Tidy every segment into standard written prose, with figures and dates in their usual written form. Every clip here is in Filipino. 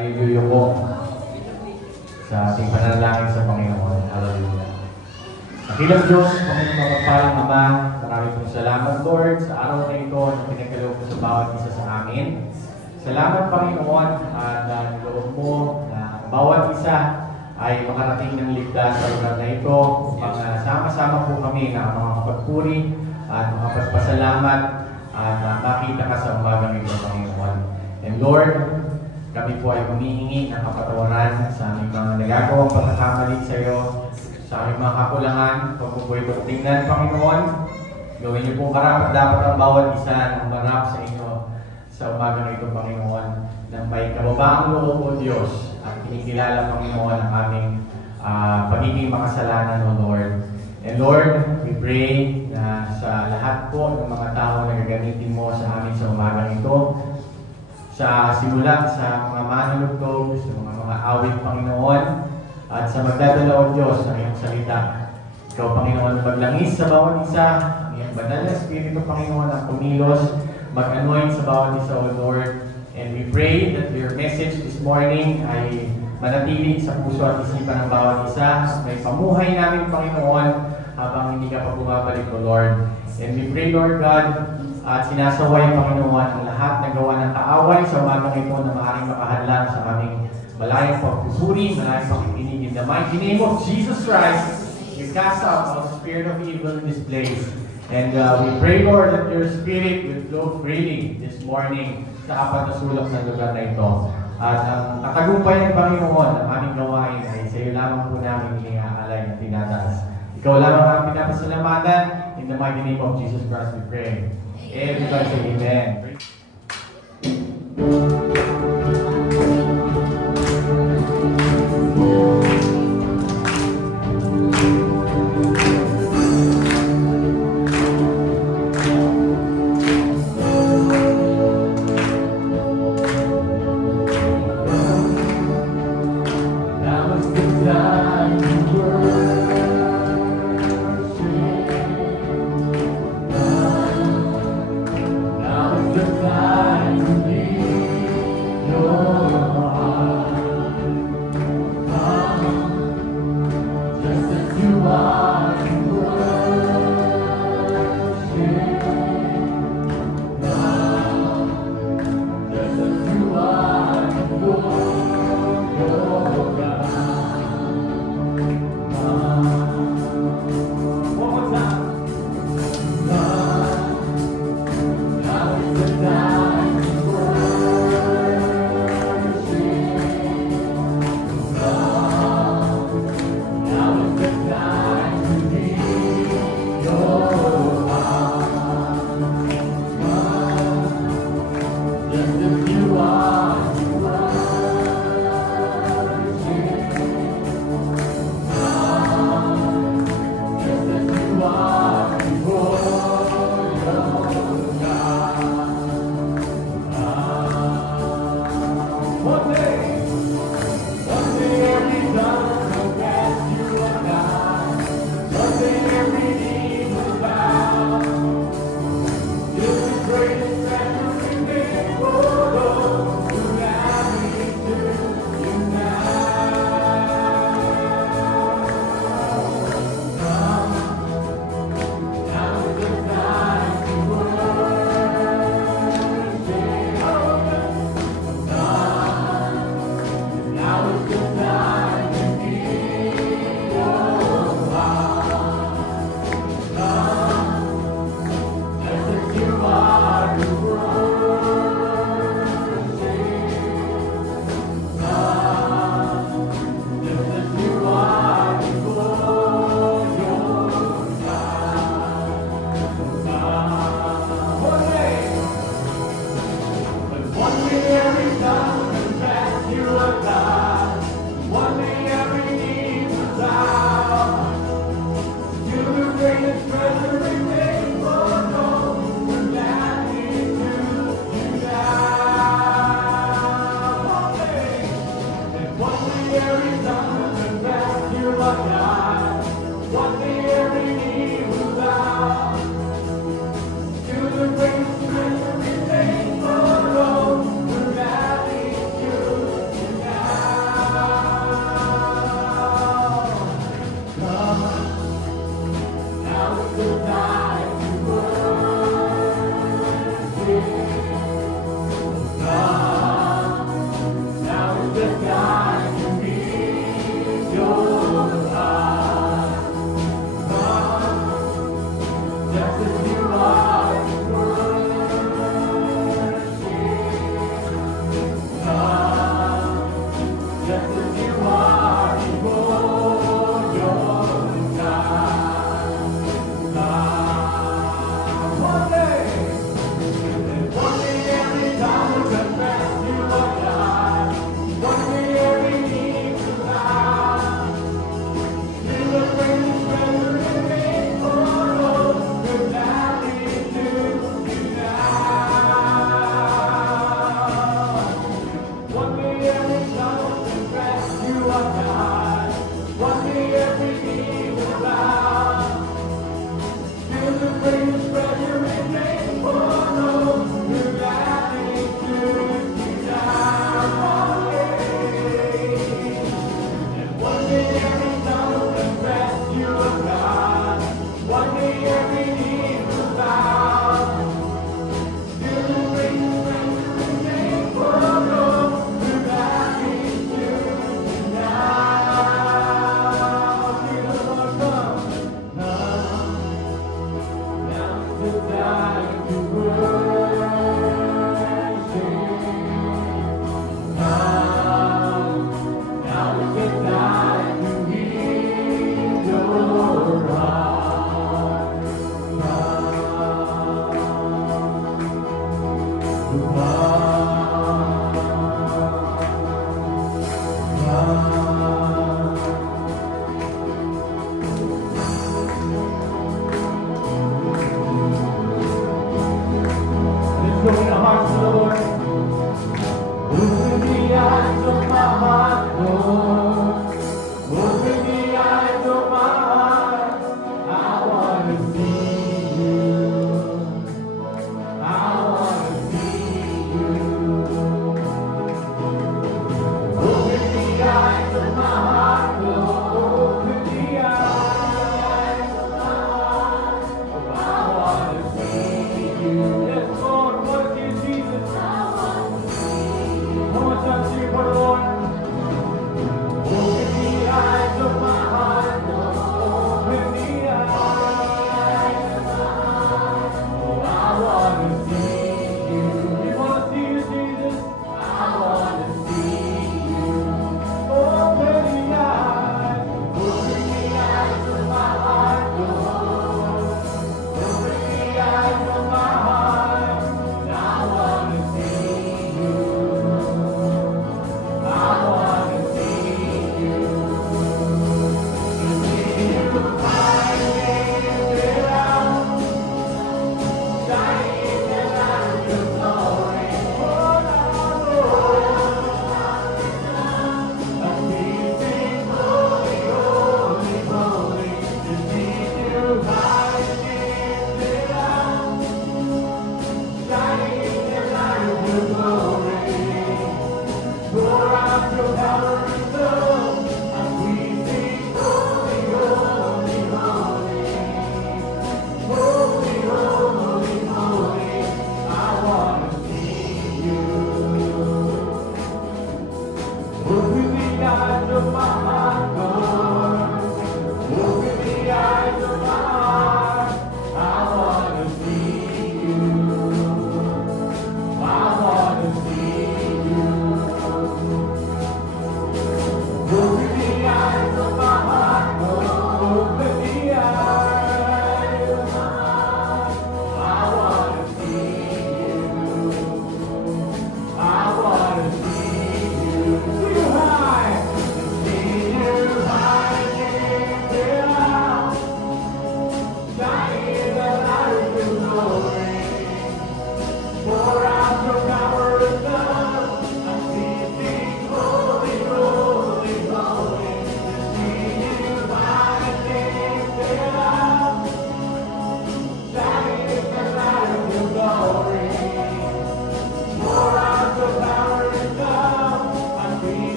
Hallelujah po sa ating panalangin sa Panginoon. Hallelujah. Nakilang Diyos, Panginoon mapagpalang Ama, maraming pong salamat Lord sa araw na ito na pinagkaloob mo sa bawat isa sa amin. Salamat Panginoon at niloob mo na bawat isa ay makarating ng ligtas sa lugar na ito upang sama-sama po kami na mga kapagpuri at mga pagpasalamat at makita ka sa umagang ito Panginoon. And Lord, kami po ay humihingi ng kapatawaran sa aming mga nagagawang pagkakamali sa iyo, sa aming mga kakulangan, kung po ito tingnan, Panginoon. Gawin niyo po karapat dapat ang bawat isa na humarap sa inyo sa umagang ito, Panginoon, ng may kababaang loob o Diyos at kinikilala, Panginoon, ang aming pagiging makasalanan, O Lord. And Lord, we pray na sa lahat po ng mga tao na gagamitin mo sa amin sa umagang ito, sa simula sa mga manunugtog, sa mga awit, Panginoon, at sa magdadala o Diyos ng iyong salita. Ikaw, Panginoon, maglangis sa bawat isa, ang iyong banal na Espiritu, Panginoon, ang kumilos, mag-anoint sa bawat isa, O Lord. And we pray that your message this morning ay manatili sa puso at isipan ng bawat isa. May pamuhay namin, Panginoon, habang hindi ka pa bumabalik, O Lord. And we pray, Lord God, at sinasaway, Panginoon, ang lahat na gawa ng kaaway sa umagang ito na maaaring makahadlang sa aming malayang pagpupuri, malayang pakikinig. In the mighty name of Jesus Christ, we cast out all spirit of evil in this place. And we pray, Lord, that your Spirit will flow freely this morning sa apat na sulok ng lugar na ito. At ang katagumpay ng Panginoon, ang aming gawain ay sa iyo lamang po namin iniaalay at tinataas. Ikaw lamang ang pinapasalamatan. In the mighty name of Jesus Christ we pray. Everybody say amen. The Oh,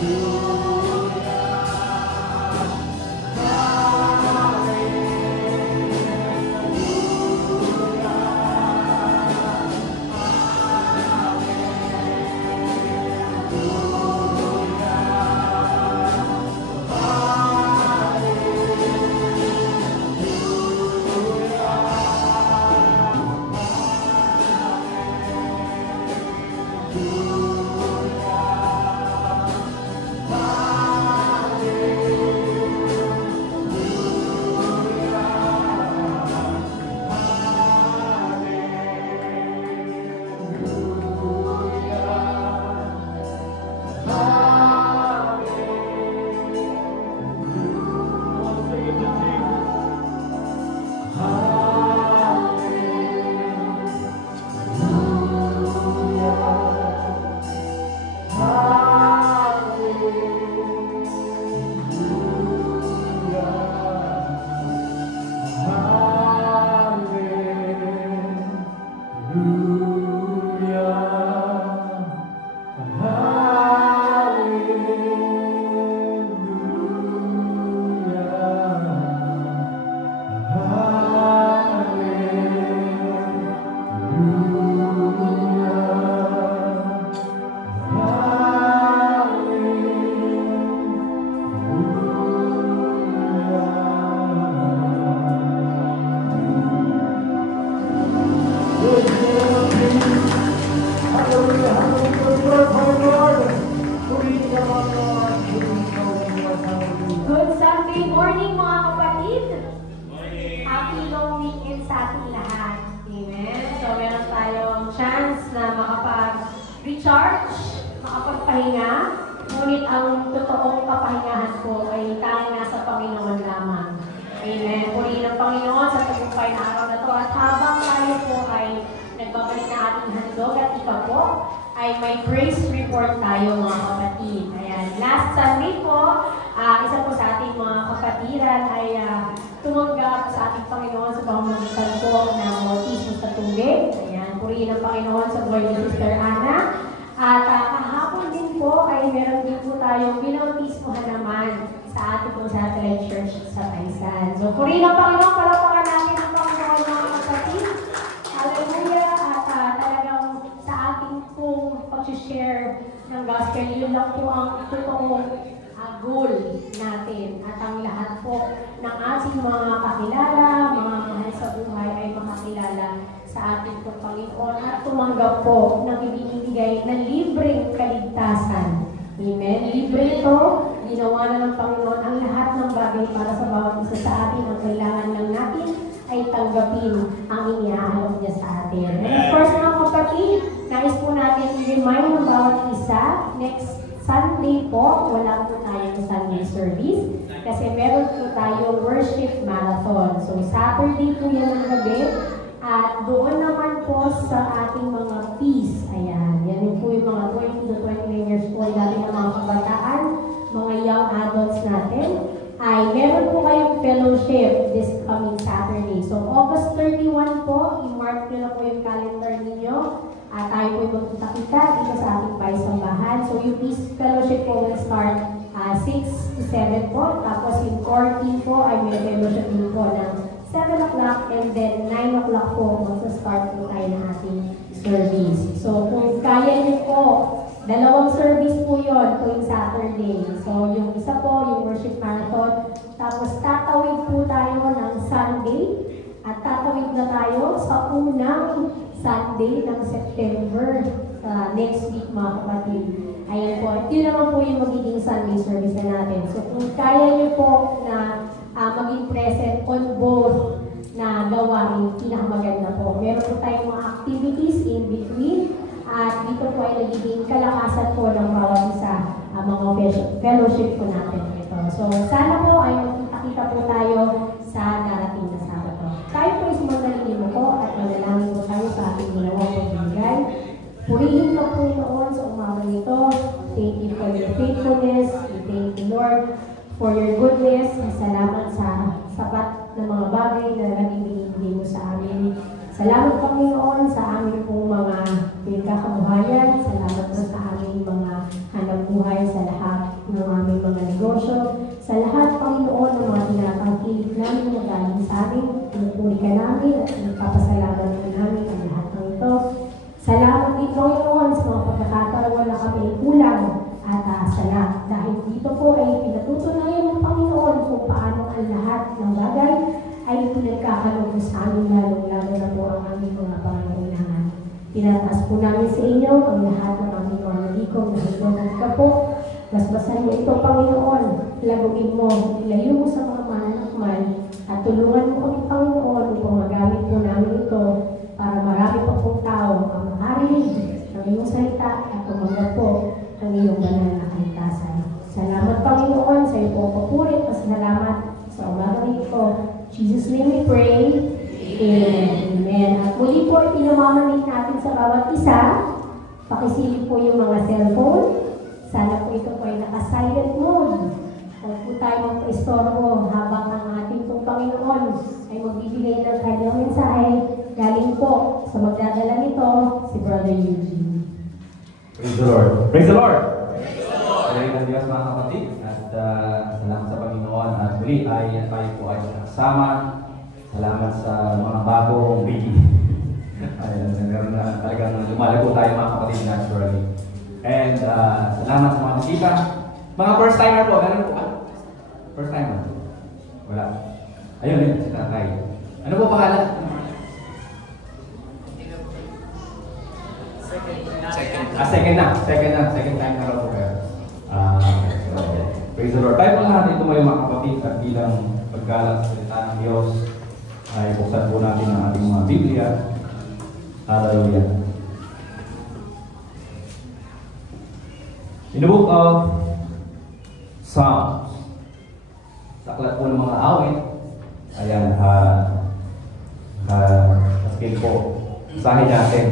Good Sunday morning mga kapatid. Happy long weekend sa ating lahat. Amen. So meron tayong chance na makapag-recharge, makapagpahinga. Ngunit ang totoong kapahingahan po ay tanging nasa Panginoon lamang. Amen. Purihin ang Panginoon sa tagumpay na araw na ito. At habang tayo po ay nagbabalik na ating handog at ika po, ay may praise report tayo mga kapatid. Ayan. Last Sunday po, isa po sa ating mga kapatiran ay tumanggap sa ating Panginoon sa pamamagitan po ng bautismo sa tubig. Ayan. Purihin ang Panginoon sa buhay ni Sister Ana. At kahapon din po ay meron din po tayong binautismohan naman sa ating pong satellite church sa Taysan. So, purihin ang Panginoon, palapakan natin ang Panginoon mga kapatid. Hallelujah! At talagang sa ating pong pag-share ng gospel, yun lang po ang totoong goal natin. At ang lahat po ng ating mga kakilala, mga mahal sa buhay ay makakilala sa ating pong Panginoon at tumanggap po ng ibinibigay na libreng kaligtasan. Amen. Libre ito, ginawa na ng Panginoon ang lahat ng bagay para sa bawat isa sa atin. Ang kailangan lang natin ay tanggapin ang iniaalok niya sa atin. And of course, mga kapatid, nais po natin i-remind ng bawat isa, next Sunday po, wala po tayong Sunday service kasi meron po tayong worship marathon. So, Saturday po yan ng gabi. At doon naman po sa ating mga peace, ayan, yan po yung mga 20 to 29 years old natin ng mga kabataan, mga young adults natin, ay meron po kayong fellowship this coming Saturday. So, August 31 po, i-mark nyo na po yung calendar ninyo, at tayo po yung magkita dito sa ating baysambahan. So, yung peace fellowship po will start 6 to 7 po, tapos yung core team po ay may fellowship din po ng 7 o'clock and then 9 o'clock po magsa-start po tayo ng ating service. So kung kaya niyo po, dalawang service po yun tuwing Saturday. So yung isa po, yung worship marathon. Tapos tatawid po tayo ng Sunday at tatawid na tayo sa unang Sunday ng September next week mga kapatid. Ayan po. Ito naman po yung magiging Sunday service na natin. So kung kaya niyo po na maging present on both na gawain, pinakamaganda po. Meron po tayong mga activities in between at dito po ay nagiging kalakasan po ng bawat isa mga fellowship po natin ito. So sana po ay magkita-kita po tayo sa darating na Sabado. Tayo po is magdalingin po at manalangin po tayo sa ating ginawang pagbibigay. Purihin ka po noon sa umaga nito. Thank you for your faithfulness. We thank you, Lord, for your goodness. Salamat sa sapat na mga bagay na naging binibigay mo sa amin. Salamat, Panginoon, sa aming pong mga pinagkakabuhayan. Salamat po sa aming mga hanap buhay sa lahat ng aming mga negosyo. Sa lahat, Panginoon, ng mga tinatangkilik namin na galing sa amin, pinupuri ka namin at nagpapasalamat ka namin ang lahat ng ito. Salamat din, Panginoon, sa mga pagkakataon na kami kulang at sala. Dahil dito po ay pinatutunayan ng Panginoon kung paano ang lahat ng bagay ay pinagkakalog sa amin, lalong-lalo na po ang aming mga pangangailangan. Tinataas po namin sa inyo ang lahat ng aming mga nalikom na hindong ka po. Basbasan mo ito, Panginoon. Laguin mo, ilayo mo sa mga mananakmal at tulungan mo kami, Panginoon, upang magamit po namin ito para marami pa pong tao ang makarinig ng iyong salita at tumanggap po ang iyong banal na kaligtasan. Salamat, Panginoon, sa iyo po papurit at salamat sa umaga ito. In Jesus' name we pray. Amen. Amen. At muli po, pinamamalit natin sa bawat isa. Pakisilip po yung mga cellphone. Sana po ito po ay naka-silent mode. Huwag po tayo magpa-istorbo habang ang ating pong Panginoon ay magbibigay ng kanyang mensahe. Galing po sa magdadala nito, si Brother Eugene. Praise the Lord. Praise the Lord! Salamat ng Diyos mga kapatid at salamat sa Panginoon at muli ay tayo po ay nakasama. Salamat sa mga bagong baby. Ayun, talagang lumalago tayo mga kapatid naturally. And salamat sa mga bisita. Mga first timer po, meron po ba? First timer? Wala. Ayun yun, si Tatay. Ano po pangalan? Second time na raw po kayo. So, praise the Lord. Tayo po lahat ito mga kapatid at bilang paggalang sa salita ng Diyos ay buksan po natin ang ating mga Biblia. Hallelujah. In the book of Psalms, sa aklat po ng mga awit, ayan, paskil po, basahin natin.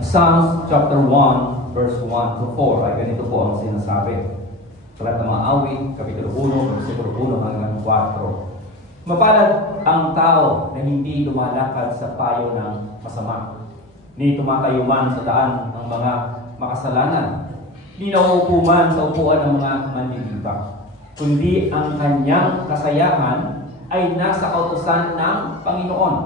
Psalms chapter 1, verse 1 to 4, ay ganito po ang sinasabi. Sa aklat ng mga awit, kapitulo 1, versikulo 1 hanggang 4. Mapalad ang tao na hindi lumalakad sa payo ng masama, ni tumatayo man sa daan ng mga makasalanan, di nauupo man sa upuan ng mga manlilibak, kundi ang kanyang kasayahan ay nasa kautusan ng Panginoon.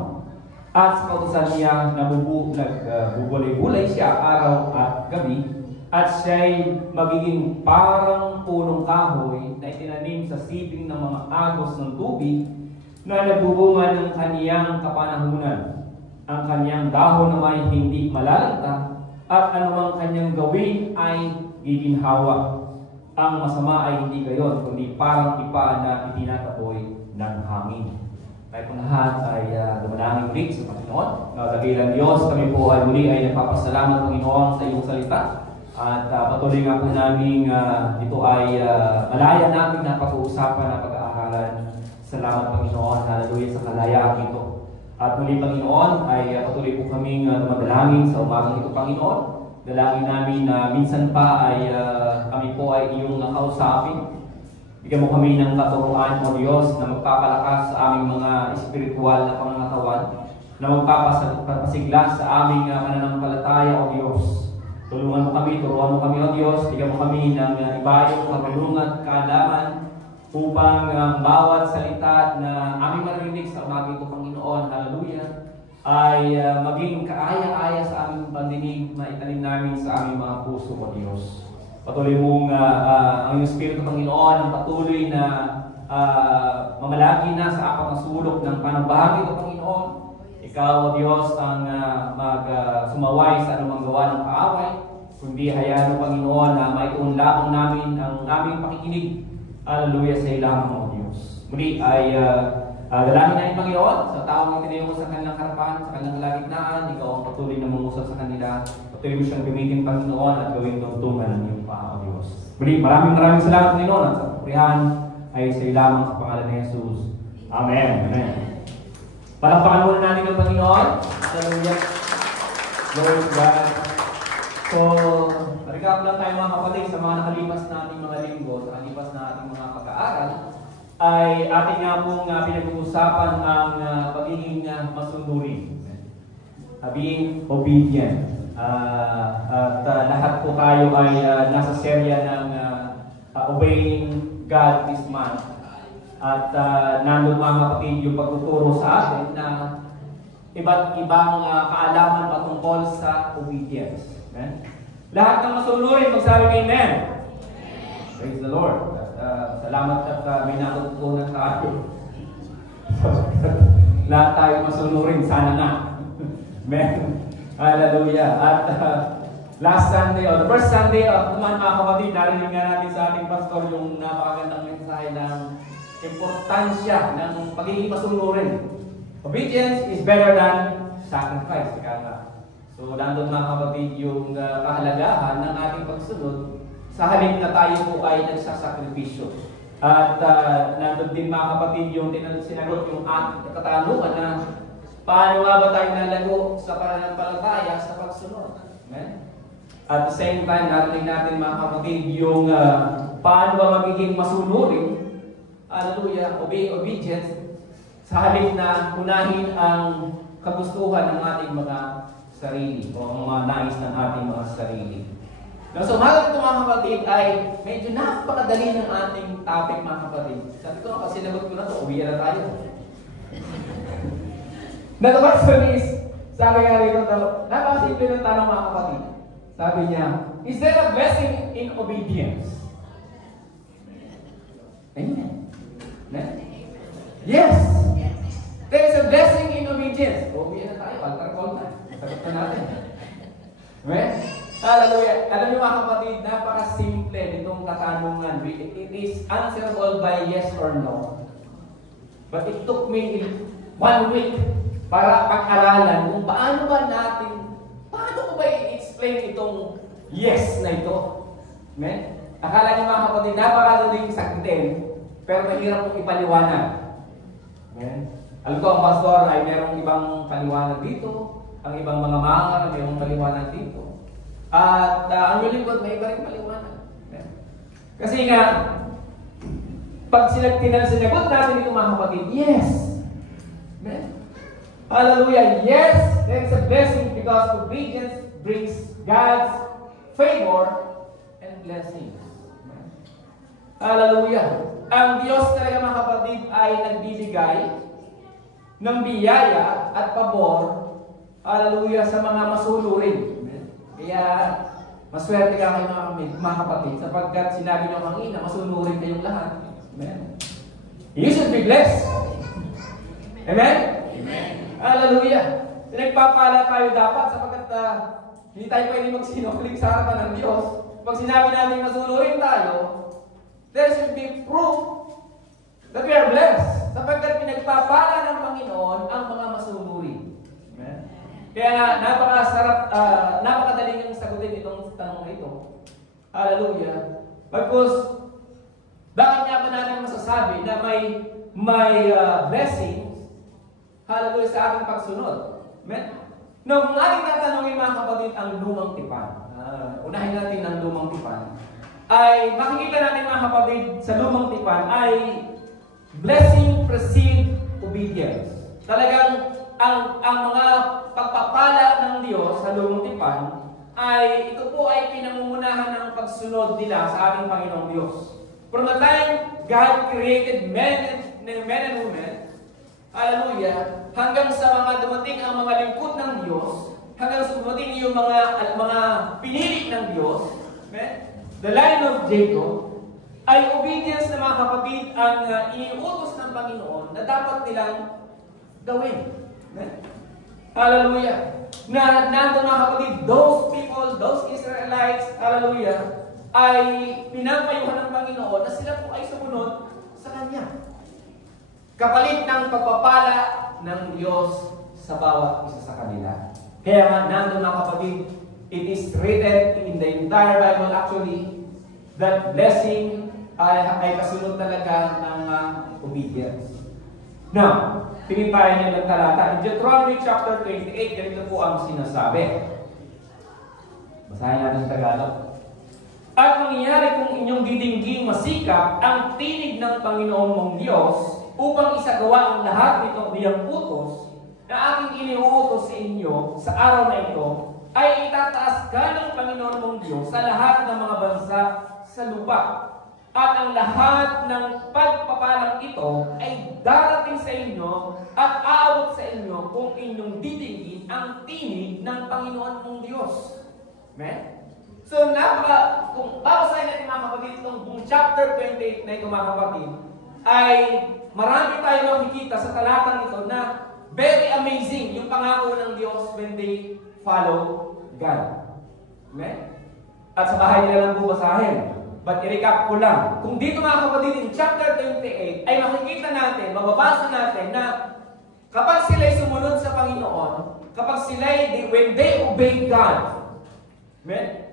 At sa kautusan niya nagbubulay-bulay siya araw at gabi, at siya'y magiging parang punong kahoy na itinanim sa sibing ng mga agos ng tubig na nagbubunga ng kaniyang kapanahunan. Ang kaniyang dahon naman hindi malalanta, at anumang kanyang gawin ay giginhawa. Ang masama ay hindi gayon, kundi parang ipa na itinataboy ng hangin. Tayo po lahat ay dumalangin ulit sa Panginoon. Dakilang Diyos, kami po ay muli ay nagpapasalamat Panginoon sa iyong salita. At patuloy nga po namin ito ay malaya namin na pag-uusapan na pag-aaralan. Salamat Panginoon, hallelujah sa kalayaan ito. At muli Panginoon ay patuloy po kaming dumadalangin sa umagang ito Panginoon. Dalangin namin na minsan pa ay kami po ay iyong nakausapin. Bigyan mo kami ng katuruan o Diyos na magpapalakas sa aming mga espiritual na pangangatawan, na magpapasigla sa aming pananampalataya o Diyos. Tulungan mo kami, turuan mo kami o Diyos. Bigyan mo kami ng ibayong karunungan at kaalaman upang bawat salita na aming marinig sa umaga ito Panginoon, hallelujah, ay maging kaaya-aya sa aming pandinig na itanim namin sa aming mga puso o Diyos. Patuloy mong ang iyong Espiritu Panginoon ang patuloy na mamalagi na sa apat na sulok ng panambahagi ito Panginoon. Ikaw o Diyos ang sumaway sa anumang gawa ng kaaway, kundi hayaan mo Panginoon na maituon lamang namin ang aming pakikinig. Hallelujah sa ilamang o Diyos. Muli ay dalangin namin Panginoon sa taong itinayo mo sa kanilang harapan, sa kanilang kalagitnaan. Ikaw ang patuloy na mangusap sa kanila. Patuloy mo siyang gamitin Panginoon at gawing tungtungan ng iyong paa o Diyos. Muli, maraming salamat Panginoon at sa purihan ay sa ilamang sa pangalan ni Jesus. Amen. Amen. Palakpakan muna natin ang Panginoon. Hallelujah. Glory to God. So, recap lang tayo mga kapatid sa mga nakalipas nating mga linggo, sa nakalipas na ating mga pag-aaral, ay ating nga pong pinag-uusapan ang pagiging masunurin. Being obedient. Lahat po tayo ay nasa serya ng Obeying God this month. At nandun mga kapatid yung pagtuturo sa atin na iba't ibang kaalaman patungkol sa obedience. Amen? Lahat ng masunurin, magsabi ng Amen. Praise the Lord. Salamat at may natutunan tayo. Lahat tayo masunurin, sana na. Amen. Hallelujah. At last Sunday, or the first Sunday of the month, mga kapatid, narinig nga natin sa ating pastor yung napakagandang mensahe ng importansya ng pagiging masunurin. Obedience is better than sacrifice. So, nandun mga kapatid yung kahalagahan ng ating pagsunod sa halip na tayo po ay nagsasakripisyo. At nandun din mga kapatid yung sinagot yung ating katanungan na paano nga ba tayo nalago sa pananampalataya sa pagsunod. Amen? At the same time, narinig natin mga kapatid yung paano ba magiging masunurin. Hallelujah, obedience sa halip na unahin ang kagustuhan ng ating mga sarili o ang mga nais ng ating mga sarili. Now, so umaga ito mga kapatid ay medyo napakadali ng ating topic mga kapatid. Sabi ko, kasi sinagot ko na ito, uwi na tayo. Now, the question is, sabi nga rito, napakasimple ng tanong mga kapatid. Sabi niya, is there a blessing in obedience? Amen. Yes! There is a blessing in obedience. Uwi na tayo, altar call na. Sagot na natin. Amen? Hallelujah. Alam niyo mga kapatid, napaka-simple nitong katanungan. It is answerable by yes or no. But it took me 1 week para pag-aralan kung paano ko ba i-explain itong yes na ito. Amen? Akala niyo mga kapatid, napakadaling sagutin, pero mahirap kong ipaliwanag. Amen? Alam ko, ang pastor ay merong ibang paliwanag dito, ang ibang mga mangar, mayroong paliwanag dito. At ang lingkod, may iba rin paliwanag. Amen? Kasi nga, pag sinagot natin ito mga kapatid, yes! Amen? Hallelujah! Yes! There is a blessing because obedience brings God's favor and blessings. Amen? Hallelujah! Ang Diyos talaga mga kapatid ay nagbibigay ng biyaya at pabor, hallelujah, sa mga masunurin. Amen? Kaya, maswerte ka kayo mga kapatid sapagkat sinabi niyo kanina, masunurin kayong lahat. Amen? You should be blessed. Amen? Amen. Hallelujah. Nagpapala tayo dapat sapagkat hindi tayo pwede magsinungaling sa harapan ng Diyos. Pag sinabi natin masunurin tayo, there should be proof that we are blessed. Sapagkat pinagpapala ng Panginoon ang mga masunuri. Amen? Kaya napakadaling sagutin itong tanong na ito. Hallelujah. Because, bakit nga ba natin masasabi na may blessings, hallelujah, sa ating pagsunod? Amen? No, kung ating tatanungin mga kapatid ang lumang tipan, unahin natin ang lumang tipan, ay makikita natin mga kapatid sa lumang tipan ay blessing precede obedience. Talagang ang mga pagpapala ng Diyos sa lumang tipan ay ito po ay pinangungunahan ng pagsunod nila sa ating Panginoong Diyos. From the time God created men and women, hallelujah, hanggang sa mga dumating ang mga lingkod ng Diyos, hanggang sa dumating yung mga pinili ng Diyos, the line of Jacob, ay obedience na mga kapatid ang iniutos ng Panginoon na dapat nilang gawin. Hallelujah. Na nandun mga kapatid, those people, those Israelites, hallelujah, ay pinapayuhan ng Panginoon na sila po ay sumunod sa Kanya. Kapalit ng pagpapala ng Diyos sa bawat isa sa kanila. Kaya nga, nandun mga kapatid, it is written in the entire Bible actually, that blessing ay kasunod talaga ng obedience. Now, tingin tayo ng talata. In Deuteronomy chapter 28, ganito po ang sinasabi. Basahin natin sa Tagalog. At mangyayari kung inyong didingging masikap ang tinig ng Panginoon mong Diyos upang isagawa ang lahat nitong diyang utos na aking iniuutos sa inyo sa araw na ito ay itataas ka ng Panginoon mong Diyos sa lahat ng mga bansa sa lupa. At ang lahat ng pagpapalang ito ay darating sa inyo at aabot sa inyo kung inyong didigin ang tinig ng Panginoon mong Diyos. Amen? So, kung babasahin natin mga kapatid itong buong chapter 28 na ito mga kapatid, ay marami tayo makikita sa talatang ito na very amazing yung pangako ng Diyos when they follow God. Amen? At sa bahay nila lang bubasahin. But i-recap ko lang. Kung dito mga kapatid, in chapter 28, ay makikita natin, mababasa natin na kapag sila'y sumunod sa Panginoon, kapag sila'y, when they obey God, amen?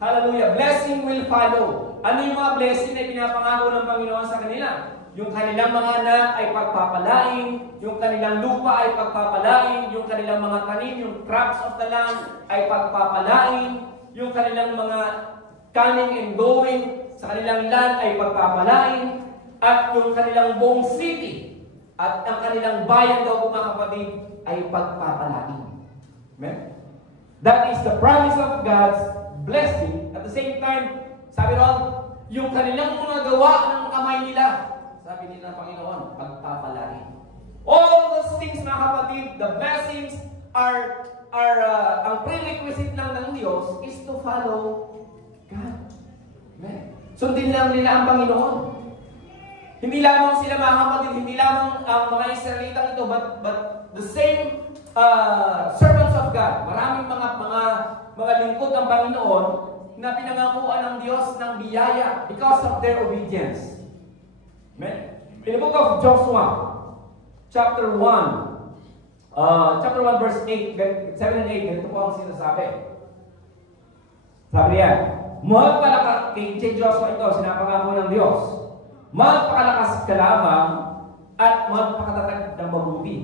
Hallelujah, blessing will follow. Ano yung mga blessing na pinapangako ng Panginoon sa kanila? Yung kanilang mga anak ay pagpapalain, yung kanilang lupa ay pagpapalain, yung kanilang mga tanim, yung crops of the land ay pagpapalain, yung kanilang mga coming and going sa kanilang land ay pagpapalain, at yung kanilang buong city at ang kanilang bayan daw mga kapatid ay pagpapalain. Amen? That is the promise of God's blessing. At the same time, sabi ron, yung kanilang mga gawa ng kamay nila, sabi nila ng Panginoon, pagpapalain. All those things mga kapatid, the blessings are ang prerequisite lang ng Diyos is to follow God. Amen. Sundin lang nila ang Panginoon. Hindi lamang sila mga kapatid, hindi lamang ang mga Israelitang ito, but the same servants of God. Maraming mga lingkod ng Panginoon na pinangakuan ng Diyos ng biyaya because of their obedience. Amen. In the book of Joshua, chapter 1 verse 8, 7 and 8, ganito po ang sinasabi. Sabi yan, magpalakas, kay Joshua ito, sinapangako ng Diyos, magpakalakas ka lamang at magpakatatag ng mabuti,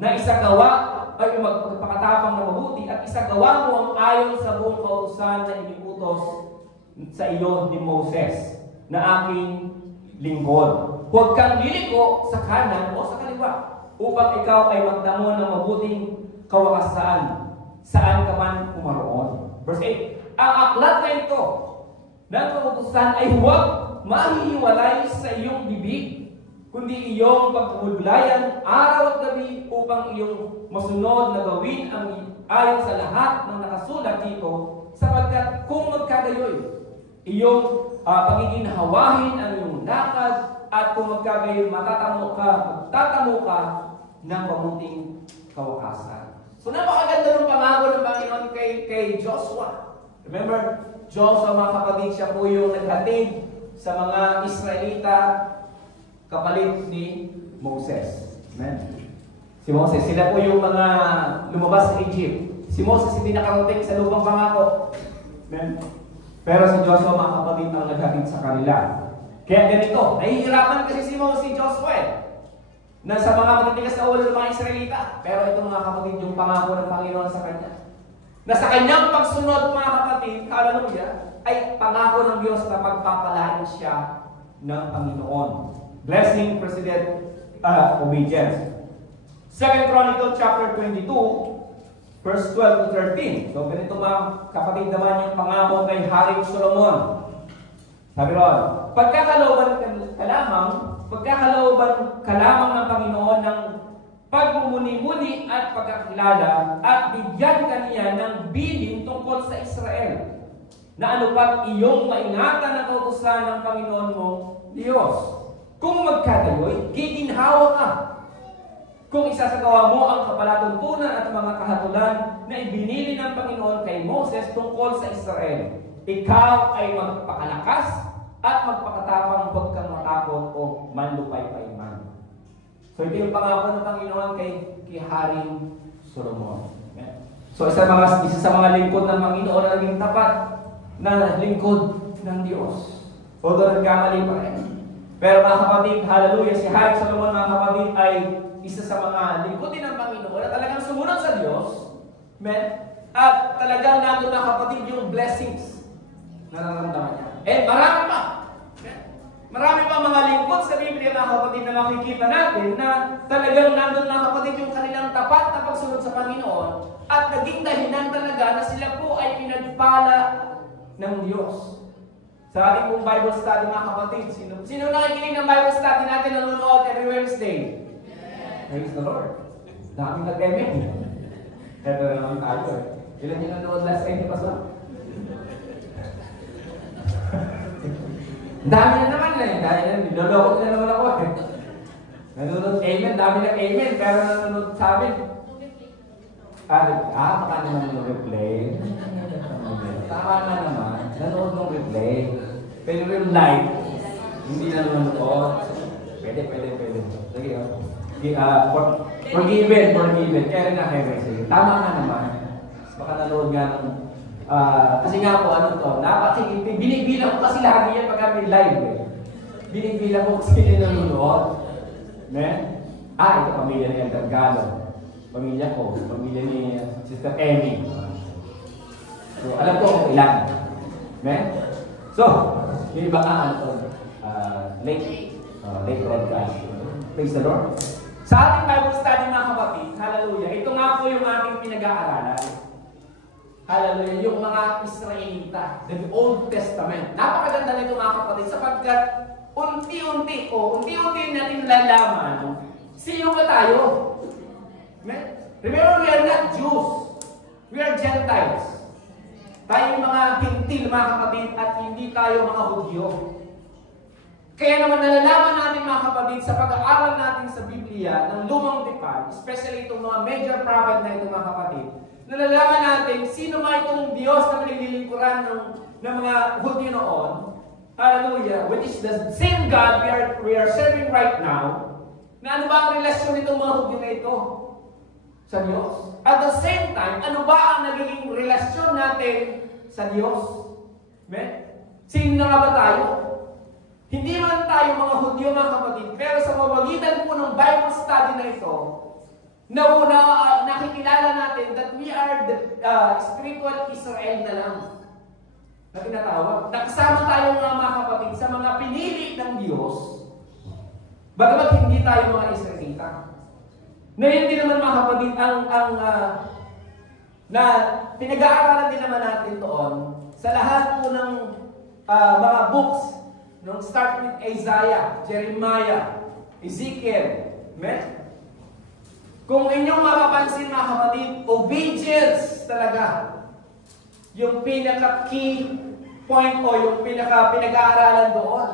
na isagawa, ay magpakatapang ng mabuti, at isagawa mo ang ayon sa buong kautusan na iniutos sa iyo ni Moses, na aking lingkod. Huwag kang liliko sa kanan o sa kaliwa, upang ikaw ay magdamo ng mabuting kawakasan, saan ka man umaroon. Verse 8, ang aklat na ito ng kautusan ay huwag mahihiwalay sa iyong bibig, kundi iyong pagpupulayan araw at gabi upang iyong masunod na gawin ang ayon sa lahat ng nakasulat dito, sapagkat kung magkagayoy, iyong pagiging hawahin ang iyong lakad, at kung magkagayoy magtatamo ka ng mabuting kawakasan. So napakaganda ng pangako ng Panginoon kay Joshua. Remember, Joshua mga kapatid, siya po yung naghatid sa mga Israelita kapalit ni Moses. Amen. Si Moses, sila po yung mga lumabas sa Egypt. Si Moses hindi nakarating sa lupang pangako. Amen. Pero si Joshua mga kapatid ang naghatid sa kanila. Kaya ganito, nahihirapan kasi si Joshua na sa mga matitigas na ulo ng mga Israelita. Pero ito mga kapatid, yung pangako ng Panginoon sa kanya, na sa kanyang pagsunod mga kapatid, hallelujah, ay pangako ng Diyos na pagpapalain siya ng Panginoon. Blessing, President, obedience. 2 Chronicles chapter 22, verse 12 to 13. So ganito mga kapatid naman yung pangako kay Haring Solomon. Sabi ron, pagkakalooban ka lamang ng Panginoon ng pagmumuni-muni at pagkakilala, at bigyan ka niya ng bilin tungkol sa Israel, na anupat iyong maingatan ang kautusan ng Panginoon mong Diyos. Kung magkagayoy, giginhawa ka. Kung isasagawa mo ang kapalatuntunan at mga kahatulan na ibinili ng Panginoon kay Moses tungkol sa Israel, ikaw ay magpakalakas at magpakatapang, huwag kang matakot o manlupay-pay man. So ito yung pangako ng Panginoon kay Haring Solomon. Okay? So isa sa mga lingkod ng Panginoon na naging tapat na lingkod ng Diyos. Although nagkamali pa rin. Pero mga kapatid, hallelujah, si Haring Solomon mga kapatid ay isa sa mga lingkod din ng Panginoon na talagang sumunod sa Diyos. Amen? At talagang nandun mga kapatid yung blessings na nararamdaman niya. And marami pa. Okay? Marami pa mga lingkod bukod sa Biblia mga kapatid na makikita natin na talagang nandun mga kapatid yung kanilang tapat na pagsunod sa Panginoon at naging dahilan talaga na sila po ay pinagpala ng Diyos. Sa ating pong Bible study mga kapatid, sino nakikinig ng Bible study natin nanonood every Wednesday? Praise the Lord. Daming nag-amen. Ito naman tayo eh. Ilan yung nanonood last time ni Pastor? Dami na naman eh. Dahil na, niloloko na naman ako eh. Nanonood amen, dami ng amen, pero nanonood sa amin. Baka naman yung replay. Tama na naman. Nanonood ng replay. Pero yung live, hindi na nanonood. Pwede. Sige, forgiven. Kaya rin na kayo. Sige, tama na naman. Baka nanonood nga ng kasi nga po, binibilang ko kasi lagi yan pag kami live eh. Binibilang ko kasi nanonood. Ito pamilya ni Elder Galo. Pamilya ko, pamilya ni Sister Emmy. So, alam ko kung ilan. So, yung iba nga, late broadcast. Praise the Lord. Sa ating Bible study mga kapatid, hallelujah, ito nga po yung ating pinag-aaralan. Hallelujah, yung mga Israelita, the Old Testament. Napakaganda nito mga kapatid sapagkat unti-unti natin lalaman sino ba tayo? Remember, we are not Jews. We are Gentiles. Tayo yung mga hintil mga kapatid at hindi tayo mga Hudyo. Kaya naman nalalaman natin mga kapatid sa pag-aaral natin sa Biblia ng Lumang Tipan, especially itong mga major prophet na ito mga kapatid, nalalaman natin sino nga itong Diyos na pinaglilingkuran ng mga Hudyo noon. Hallelujah. Which is the same God we are serving right now. Na ano ba ang relasyon nitong mga Hudyo na ito sa Diyos? At the same time, ano ba ang nagiging relasyon natin sa Diyos? Sino na nga ba tayo? Hindi man tayo mga Hudyo mga kapatid, pero sa pamamagitan po ng Bible study na ito, nakikilala natin that we are the spiritual Israel na lang na tinatawag. Nakasama tayo mga kapatid sa mga pinili ng Diyos, bagamat hindi tayo mga Israelita. Ngayon din naman mga kapatid, na pinag-aaralan din naman natin doon sa lahat po ng mga books, nung start with Isaiah, Jeremiah, Ezekiel, kung inyong mapapansin mga kapatid, obedience talaga yung pinaka-key point o yung pinag-aaralan doon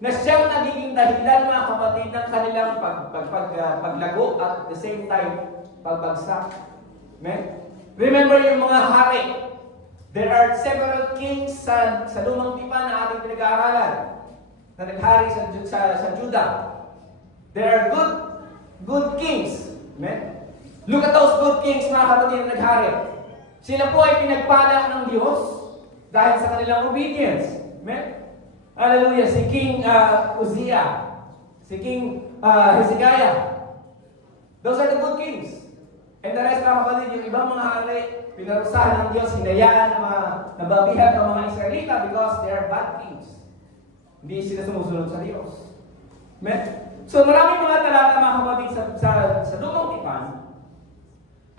na siyang nagiging dahilan mga kapatid ng kanilang paglago at the same time pagbagsak. Remember yung mga hari. There are several kings sa Lumang Tipan na ating pinag-aaralan na naghari sa Judah. There are good kings. Look at those good kings mga kapatid na naghari. Sila po ay pinagpala ng Diyos dahil sa kanilang obedience. Hallelujah. Si King Uzziah, si King Hezekiah. Those are the good kings. And the rest mga kapatid, yung ibang mga hari, pinarusahan ng Diyos, hinayaan ng mga nababihan ng mga Israelita because they are bad kings. Hindi sila sumusunod sa Diyos. So maraming mga talata mga kapatid sa Lumang Tipan,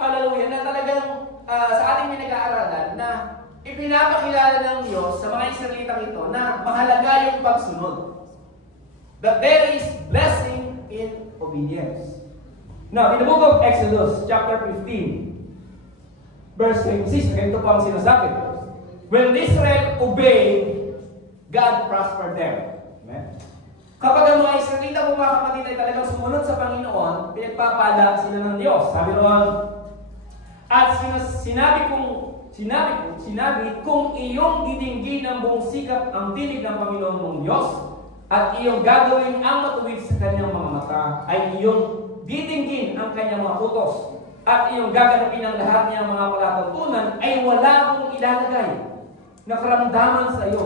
hallelujah, na talagang sa ating pinag-aaralan na ipinapakilala ng Diyos sa mga Israelitang ito na mahalaga yung pagsunod. That there is blessing in obedience. Now, in the book of Exodus, chapter 15, verse 26, ito po ang sinasabi. When Israel obeyed, God prospered them. Amen? Kapag ang mga Israelita po mga kapatid ay talagang sumunod sa Panginoon, pinagpapala sila ng Diyos. Sabi roon, at sinabi kung iyong didinggin ng buong sikap ang tinig ng Panginoon mong Diyos, at iyong gagawin ang matuwid sa kanyang mga mata, ay iyong didinggin ang kanyang mga utos, at iyong gaganapin ang lahat niyang mga palatuntunan, ay wala mong ilalagay na karamdaman sa iyo,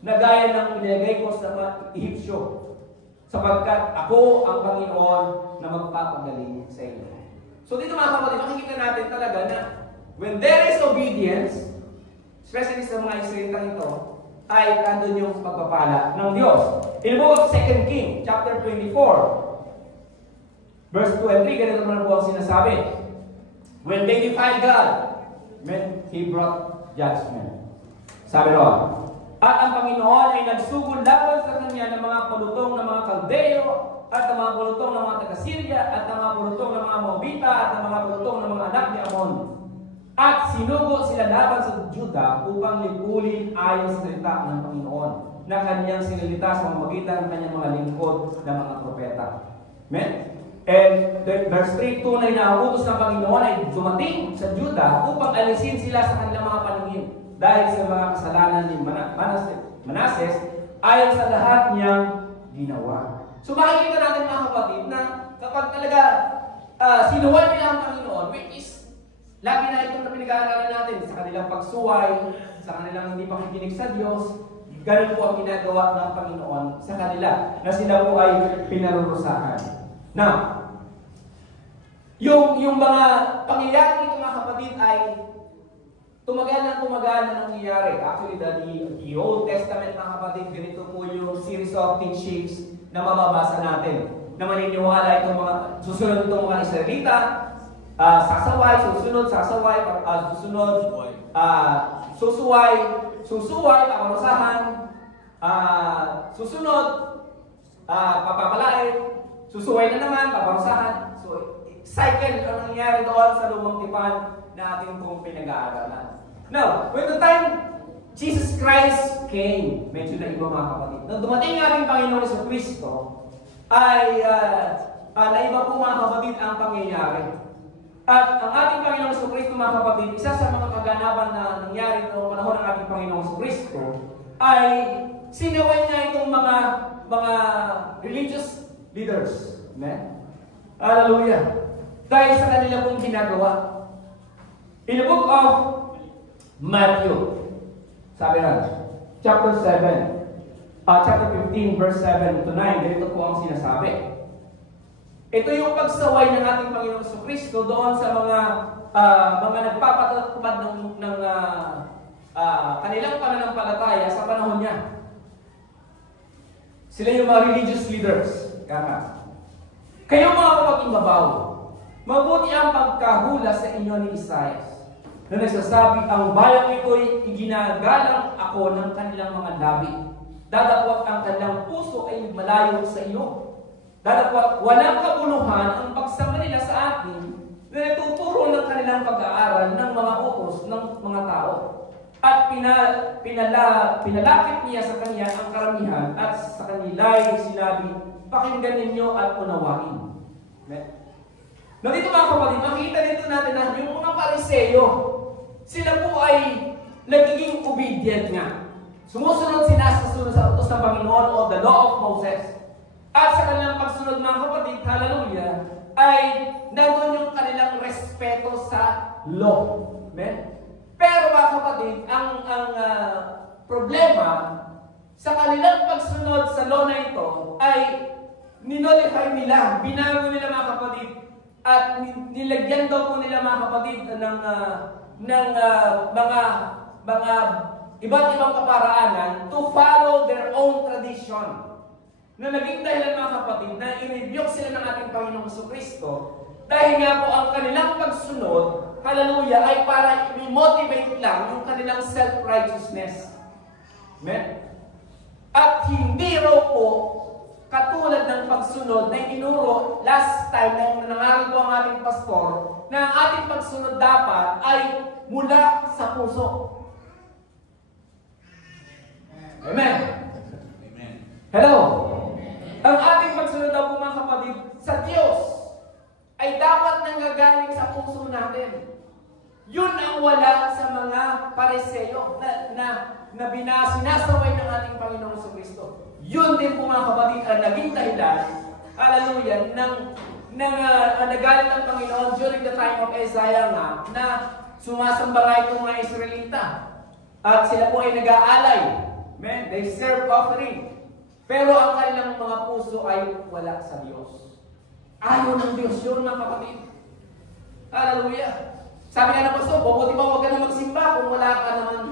na gaya ng inilagay ko sa mga Ehipsyo, sapagkat ako ang Panginoon na magpapagaling sa iyo. So dito mga kapatid, makikita natin talaga na when there is obedience, especially sa mga Israelitang ito, ay nandun yung pagpapala ng Diyos. In the book of 2 Kings, chapter 24, verse 2 and 3, ganito naman po ang sinasabi. When they defied God, He brought judgment. Sabi ron, at ang Panginoon ay nagsugod laban sa kanya ng mga palutong ng mga Kaldeo, at ng mga palutong ng mga taga-Syria, at ng mga palutong ng mga Moabita, at ng mga palutong ng mga anak ni Ammon. At sinugo sila laban sa Juda upang lipulin ayon sa salita ng Panginoon na kanyang sinalita sa pamamagitan ng kanyang mga lingkod na mga propeta. Amen? And verse 3, tunay na ang utos ng Panginoon ay dumating sa Juda upang alisin sila sa kanilang mga paningin dahil sa mga kasalanan ni Manases ayon sa lahat niyang ginawa. So makikita natin mga kapatid na kapag talaga sinuway nila ang Panginoon, which is lagi na itong pinag-aaralan natin sa kanilang pagsuway, sa kanilang hindi pakikinig sa Diyos, ganun po ang ginagawa ng Panginoon sa kanila na sila po ay pinarurusahan. Now, yung mga pangyayari nito mga kapatid ay tumagal na nangyayari. Actually, the Old Testament mga kapatid, ganito po yung series of teachings na mababasa natin. Na maniniwala itong mga, susunod itong mga Israelita, sasaway, susunod, susuway, paparusahan, susunod, papapalain, susuway na naman, paparusahan. So, cycle ang nangyayari doon sa lumang tipan na ating pong pinag-aaralan. Now, when the time Jesus Christ came, medyo na iba mga kapatid. Nung dumating ang ating Panginoon Jesucristo, ay naiba po mga kapatid ang pangyayari. At ang ating Panginoong Jesucristo mga kapatid, isa sa mga kaganapan na nangyari noong panahon ng ating Panginoong Jesucristo ay sinaway niya itong mga religious leaders. Amen? Hallelujah! Dahil sa kanila pong ginagawa. In the book of Matthew, sabi na, chapter 15, verse 7 to 9, ganito po ang sinasabi. Ito yung pagsaway ng ating Panginoong Jesucristo doon sa mga nagpapatupad ng kanilang pananampalataya sa panahon niya. Sila yung mga religious leaders. Kayo mga kapag-imbabaw, mabuti ang pagkahula sa inyo ni Isaias na nagsasabi, ang bayang ito'y iginagalang ako ng kanilang mga labi. Dadakwat ang kanilang puso ay malayo sa iyo. Dadakwat walang kabuluhan ang pagsama nila sa atin na natuturo ng kanilang pag-aaral ng mga utos ng mga tao. At pinalapit niya sa kanya ang karamihan at sa kanila ay sinabi, pakinggan ninyo at unawain. No, dito mga kapatid, makikita dito natin na yung mga Pariseyo, sila po ay nagiging obedient nga. Sumusunod sila sa utos ng Panginoon o the law of Moses. At sa kanilang pagsunod mga kapatid, hallelujah, ay nandun yung kanilang respeto sa law. Amen? Pero mga kapatid, ang problema sa kanilang pagsunod sa law na ito ay ninolify nila, binago nila mga kapatid, at nilagyan daw po nila mga kapatid ng mga iba't ibang kaparaanan to follow their own tradition. Na naging dahilan mga kapatid na i-rebuke sila ng ating Panginoong Jesucristo dahil nga po ang kanilang pagsunod, hallelujah, ay para i-motivate lang yung kanilang self-righteousness. Amen? At hindi raw po katulad ng pagsunod na inuro last time na nangaral po ang ating pastor na ang ating pagsunod dapat ay mula sa puso. Amen? Amen. Hello? Ang ating pagsunod daw po mga kapatid sa Diyos ay dapat nanggagaling sa puso natin. Yun ang wala sa mga Pariseyo na sinasaway ng ating Panginoong Jesucristo. Yun din po mga kapatid ang naging dahilan, hallelujah, nagalit ang Panginoon during the time of Isaiah na sumasamba nga itong mga Israelita. At sila po ay nag-aalay. Amen? They serve offering. Pero ang kanilang mga puso ay wala sa Diyos. Ayaw ng Diyos yun mga kapatid. Hallelujah. Sabi nga ng pastor, mabuti pa huwag ka na magsimba kung wala ka naman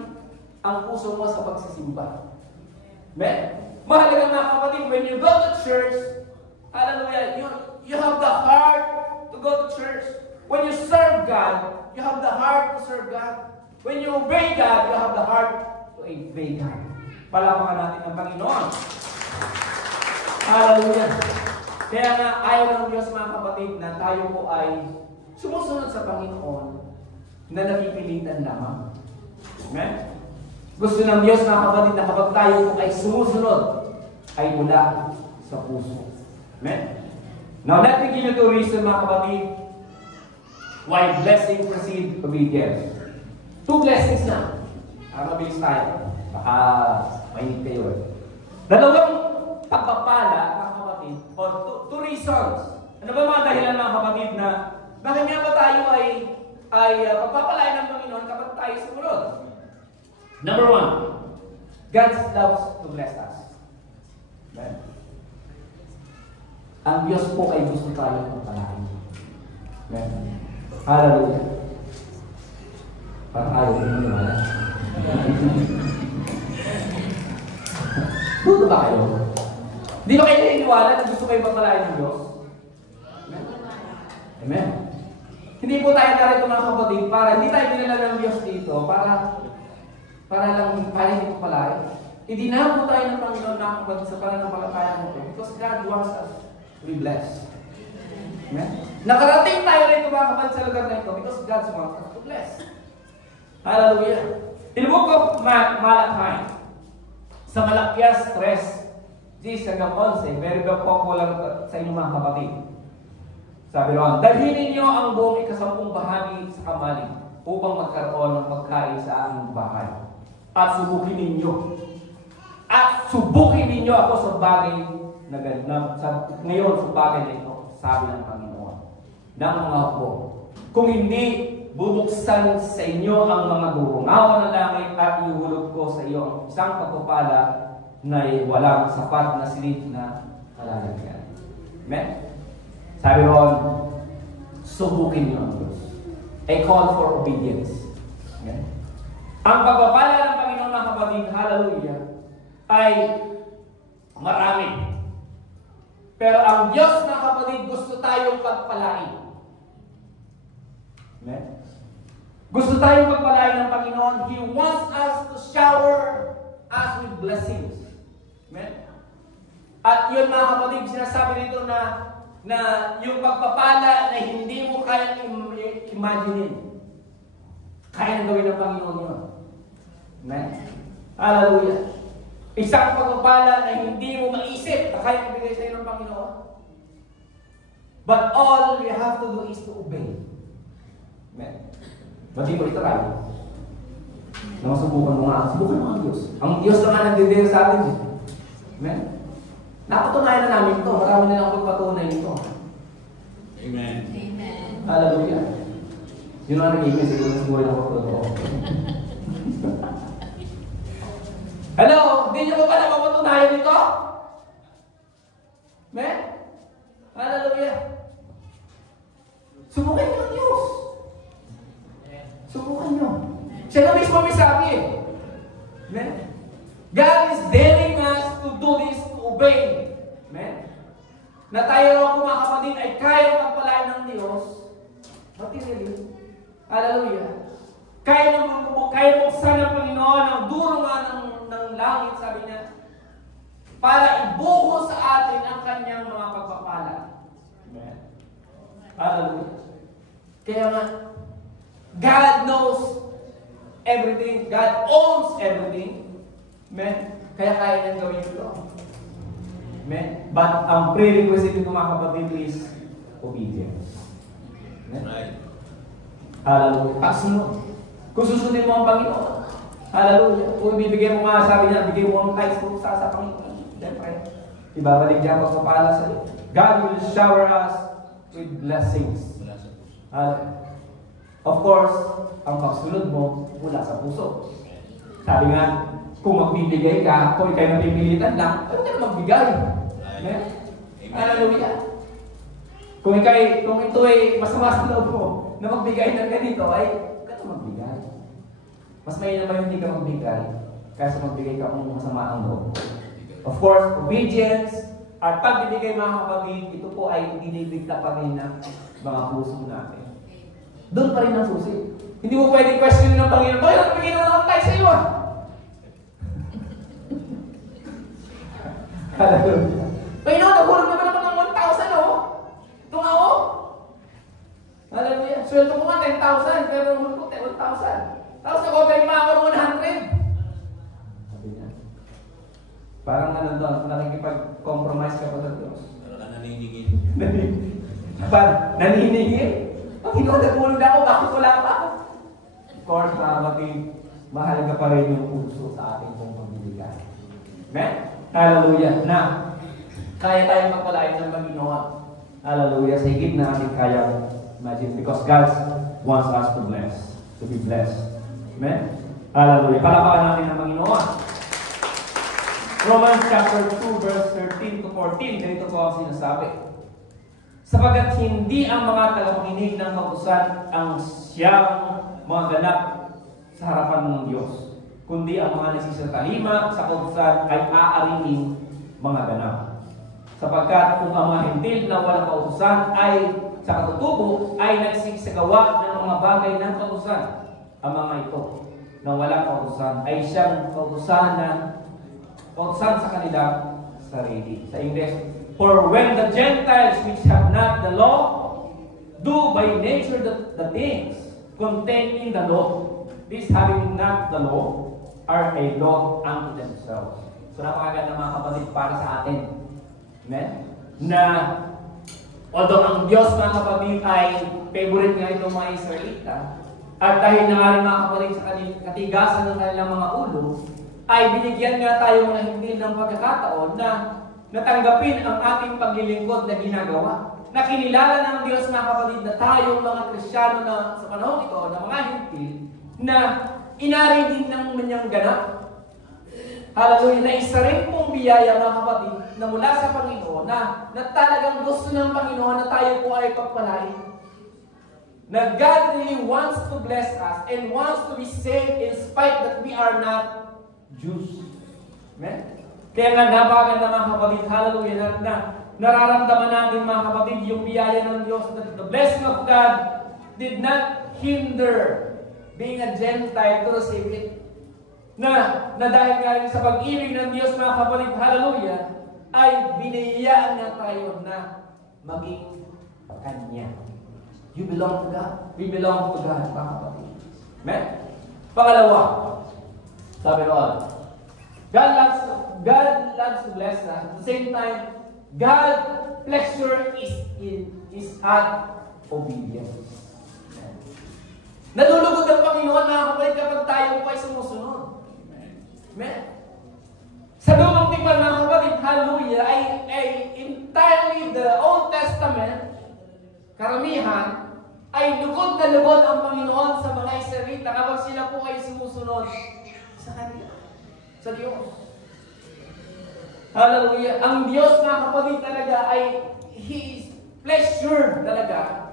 ang puso mo sa pagsisimba. Amen? Mahalaga mga kapatid, when you go to church, hallelujah, you have the heart to go to church. When you serve God, you have the heart to serve God. When you obey God, you have the heart to obey God. Palapakan natin ang Panginoon. Hallelujah. Kaya nga, ayaw ng Diyos mga kapatid na tayo po ay sumusunod sa Panginoon na nakipilitan lamang. Amen? Gusto ng Diyos mga kapatid na kapag tayo po ay sumusunod, ay mula sa puso. Amen? Now, let me give you two reasons mga kapatid why blessing precedes obedience. Two blessings na. Mabilis tayo. Baka mainit kayo. Dalawang pagpapala mga kapatid, or two reasons. Ano ba mga dahilan mga kapatid na bakit nga ba tayo ay pagpapalain ng Panginoon kapag tayo sumunod? Number one, God loves to bless us. Amen? Ang Diyos po ay gusto tayo pagpalain. Amen? Hallelujah. Parang ayaw ko maniwala. Duto ba kayo? Di ba kayo naniniwala na gusto kayo pagpalain ng Diyos? Amen? Amen. Hindi po tayo narito mga kapatid para hindi tayo pinalala ng Diyos dito para hindi po palain. Idinamo tayo ng Panginoon na kapatid sa pananampalataya mo because God wants us to be blessed. Amen? Nakarating tayo rito mga kapatid sa lugar na ito because God wants us to bless. Hallelujah. In the book of Malachi, sa Malakias 3, 10-11, very popular sa inyong mga kapatid. Sabi roon, dalhin ninyo ang buong ikasampung bahagi sa kamalig upang magkaroon ng pagkain sa aming bahay. At subukin ninyo ako sa bagay ngayon sa bagay na ito, sabi ng Panginoon, ng mga hukbo. Kung hindi, bubuksan sa inyo ang mga durungawan ng langit at ihuhulog ko sa iyo ang isang pagpapala na walang sapat na silid na kalalagyan. Amen? Sabi roon, subukin niyo ang Diyos. A call for obedience. Amen? Ang pagpapala ng Panginoon mga kapatid, hallelujah, ay marami. Pero ang Diyos mga kapatid, gusto tayong pagpalain. Amen? Gusto tayong pagpalain ng Panginoon. He wants us to shower us with blessings. Amen? At yun mga kapatid, sinasabi dito na yung pagpapala na hindi mo kayang imagine. Kaya na gawin ng Panginoon yun. Amen? Hallelujah. Isang pagpapala na hindi mo maisip na kaya ibigay sa iyo ng Panginoon. But all we have to do is to obey. Amen? Ba't di mo itry? Subukan mo nga. Subukan mo ang Diyos. Ang Diyos naman nagdidare sa atin. Amen? Napatunayan na namin ito. Marami na lang pagpatunay nito. Amen. Amen. Hallelujah. Yun ang nag-ibig siguro na pagpatunayan. Hello? Hindi nyo ba pala mapatunayan ito? Amen? Hallelujah. Subukan nyo ang Diyos. Subukan nyo. Siya na mismo may sabi eh. Amen? God is daring us to do this, to obey. Amen? Na tayo mga kapatid ay kaya magpalain ng Diyos. Materially. Hallelujah. Kaya buksan ng Panginoon ang duro nga ng langit, sabi niya, para ibuhos sa atin ang kanyang mga pagpapala. Amen? Hallelujah. Kaya nga, God knows everything. God owns everything. Amen? Kaya kaya niyang gawin ito. Amen? But ang prerequisite ng mga kapatid is obedience. Amen? Right. Hallelujah. Pagsunod. Kung susundin mo ang Panginoon, hallelujah. Kung ibibigay mo nga, sabi niya, bigay mo ang tithes mo sa Panginoon. Siyempre, ibabalik niya ang pagpapala sa iyo. God will shower us with blessings. Wala sa puso. Of course, ang pagsunod mo mula sa puso. Sabi nga, kung magbibigay ka, kung ikay napipilitan lang, ano ka na magbigay? Amen? Hallelujah. Kung ito ay masama sa loob mo na magbigay ng ganito, ay huwag ka na magbigay. Mas mainam ba hindi ka magbigay kaysa magbigay ka kung masama ang loob? Of course, obedience at pagbibigay mga kapatid, ito po ay binibigta pa rin ng mga puso natin. Doon pa rin ang susi. Hindi mo pwedeng question ng Panginoon, "Boy, ano bigyan naman ako tayo sa iyo?" Hallelujah. Panginoon, nagulog naman ako ng 1,000, oh. Ito nga, oh. Hallelujah. Sweldo ko nga 10,000, pero nagulog ko 1,000. Tapos nag-offer pa ako ng 100. Sabi niya. Parang ano doon, nakikipag-compromise ka pa sa Diyos. Pero ka naniningil. Parang naniningil? Panginoon, nagulog na ako, bakit wala pa? Of course, mga kapatid, mahalaga pa rin yung puso sa ating pong pagbibigay. Amen? Hallelujah. Na, kaya tayong magpalain ng Panginoon. Hallelujah. Sa higit na ating kaya imagine. Because God wants us to bless. To be blessed. Amen? Hallelujah. Palapakan natin ang Panginoon. Romans chapter 2 verse 13 to 14. Ganito po ang sinasabi. Sapagat hindi ang mga tagapakinig ng kautusan ang siyang mga ganap sa harapan ng Diyos, kundi ang mga nagsisaltalima sa kautusan ay aarining mga ganap. Sapagkat kung ang mga hintil na walang kautusan ay sa katutubo ay nagsisagawa ng mga bagay ng kautusan, ang mga ito na walang kautusan ay siyang kautusan sa kanilang sarili. Sa English, "For when the Gentiles which have not the law do by nature the things contained in the law, these having not the law are a law unto themselves." So napakaganda mga kapatid para sa atin. Amen? Na although ang Diyos mga kapatid ay favorite nga itong mga Israelita, at dahil na nga rin mga kapatid sa katigasan ng kanilang mga ulo, ay binigyan nga tayo ng hindi ng pagkakataon na natanggapin ang ating paglilingkod na ginagawa. Nakinilala ng Diyos mga kapatid na tayong mga Kristiyano na sa panahon ito, na mga hintil, na inari din ng manyang ganap. Hallelujah, na isa rin pong biyaya mga kapatid na mula sa Panginoon na talagang gusto ng Panginoon na tayo po ay pagpalain. Na God really wants to bless us and wants to be saved in spite that we are not Jews. Amen? Kaya nga napakaganda mga kapatid, hallelujah, na nararamdaman natin mga kapatid yung biyaya ng Diyos, that the blessing of God did not hinder being a Gentile to receive it. Na dahil nga rin sa pag-ibig ng Diyos mga kapatid, hallelujah, ay biniyayaan na tayo na maging Kanya. You belong to God. We belong to God, mga kapatid. Amen? Pangalawa, sabi ko, God loves to bless us. At the same time, God's pleasure is at obedience. Nalulugod ang Panginoon mga kapatid kapag tayo po ay sumusunod. Amen? Sa lumang tipan mga kapatid, hallelujah, ay entirely the Old Testament, karamihan, ay lugod na lugod ang Panginoon sa mga Israelita kapag sila po ay sumusunod sa kanila, sa Diyos. Hallelujah. Ang Diyos mga kapatid talaga ay He is pleasured talaga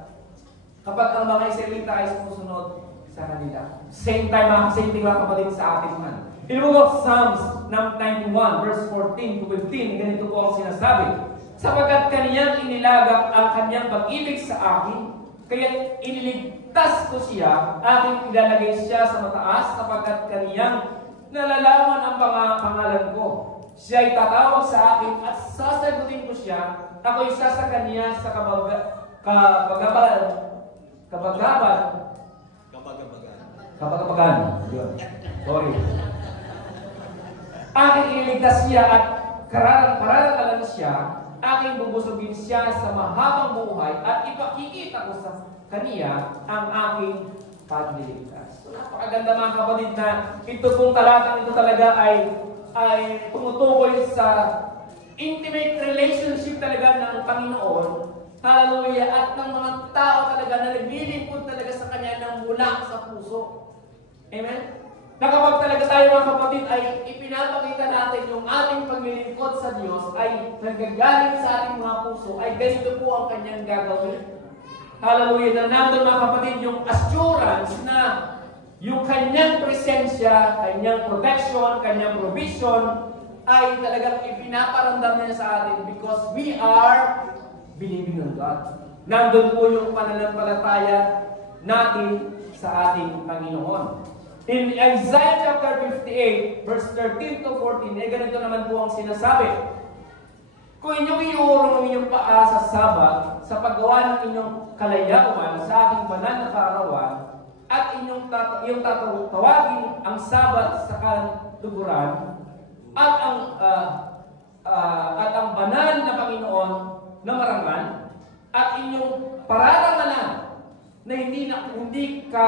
kapag ang mga Israelita ay sumusunod sa kanila. Same thing mga kapatid sa atin man. In the book of Psalms 91 verse 14 to 15, ganito po ang sinasabi. Sapagkat kaniyang inilagak ang kaniyang pag-ibig sa akin, kaya iniligtas ko siya, aking ilalagay siya sa mataas, sapagkat kaniyang nalalaman ang pangalan ko. Siya ay tatawag sa akin at sasagutin ko siya. Ako isa sa kaniya sa kabagabagan. Sorry. Aking iniligtas siya at kararagalan siya. Aking bubusugin siya sa mahabang buhay at ipakikita ko sa kaniya ang aking pagliligtas. So, napakaganda mga kapatid na ito pong talatang ito talaga ay tumutukoy sa intimate relationship talaga ng Panginoon, hallelujah, at ng mga tao talaga na naglilingkod talaga sa Kanya ng mula sa puso. Amen? Na kapag talaga tayo mga kapatid ay ipinapakita natin yung ating paglilingkod sa Diyos ay nagagaling sa ating mga puso, ay ganito po ang Kanyang gagawin. Hallelujah, na nandun mga kapatid yung assurance na yung kanyang presensya, kanyang protection, kanyang provision, ay talagang ipinaparamdam niya sa atin because we are believing on God. Nandun po yung pananampalataya natin sa ating Panginoon. In Isaiah chapter 58, verse 13 to 14, ganito naman po ang sinasabi. Kung inyong iuurong ang inyong paa sa Sabat, sa paggawa ng inyong kalayauan sa aking banal na kaarawan, at iyong tatawagin ang Sabat sa kaluguran, at ang banal na Panginoon na marangal, at inyong pararangalan na hindi ka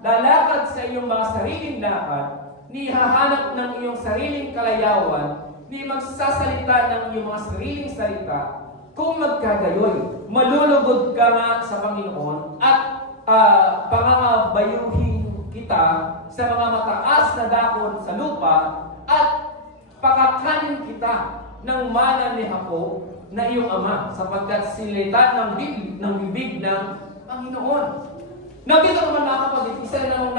lalakad sa iyong mga sariling lakad, ni hahanap ng iyong sariling kalayawan, ni magsasalita ng iyong mga sariling salita. Kung magkagayoy, malulugod ka nga sa Panginoon at pangangabayuhin kita sa mga mataas na dakon sa lupa at pakakanin kita ng mana ni Jacob na iyong ama sapagkat silita ng bibig ng Panginoon. Nandito naman mga kapatid, isa ng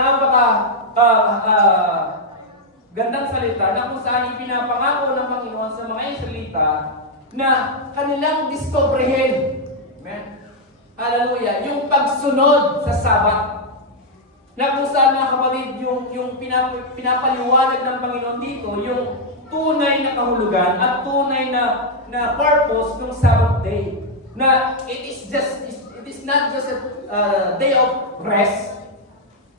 gandang salita na kung saan ipinapangako ng Panginoon sa mga Israelita na kanilang diskobrehin. Amen? Hallelujah. Yung pagsunod sa Sabat. Na kung saan mga kapatid, yung pinapaliwanag ng Panginoon dito, yung tunay na kahulugan at tunay na purpose ng Sabbath day. Na it is not just a day of rest.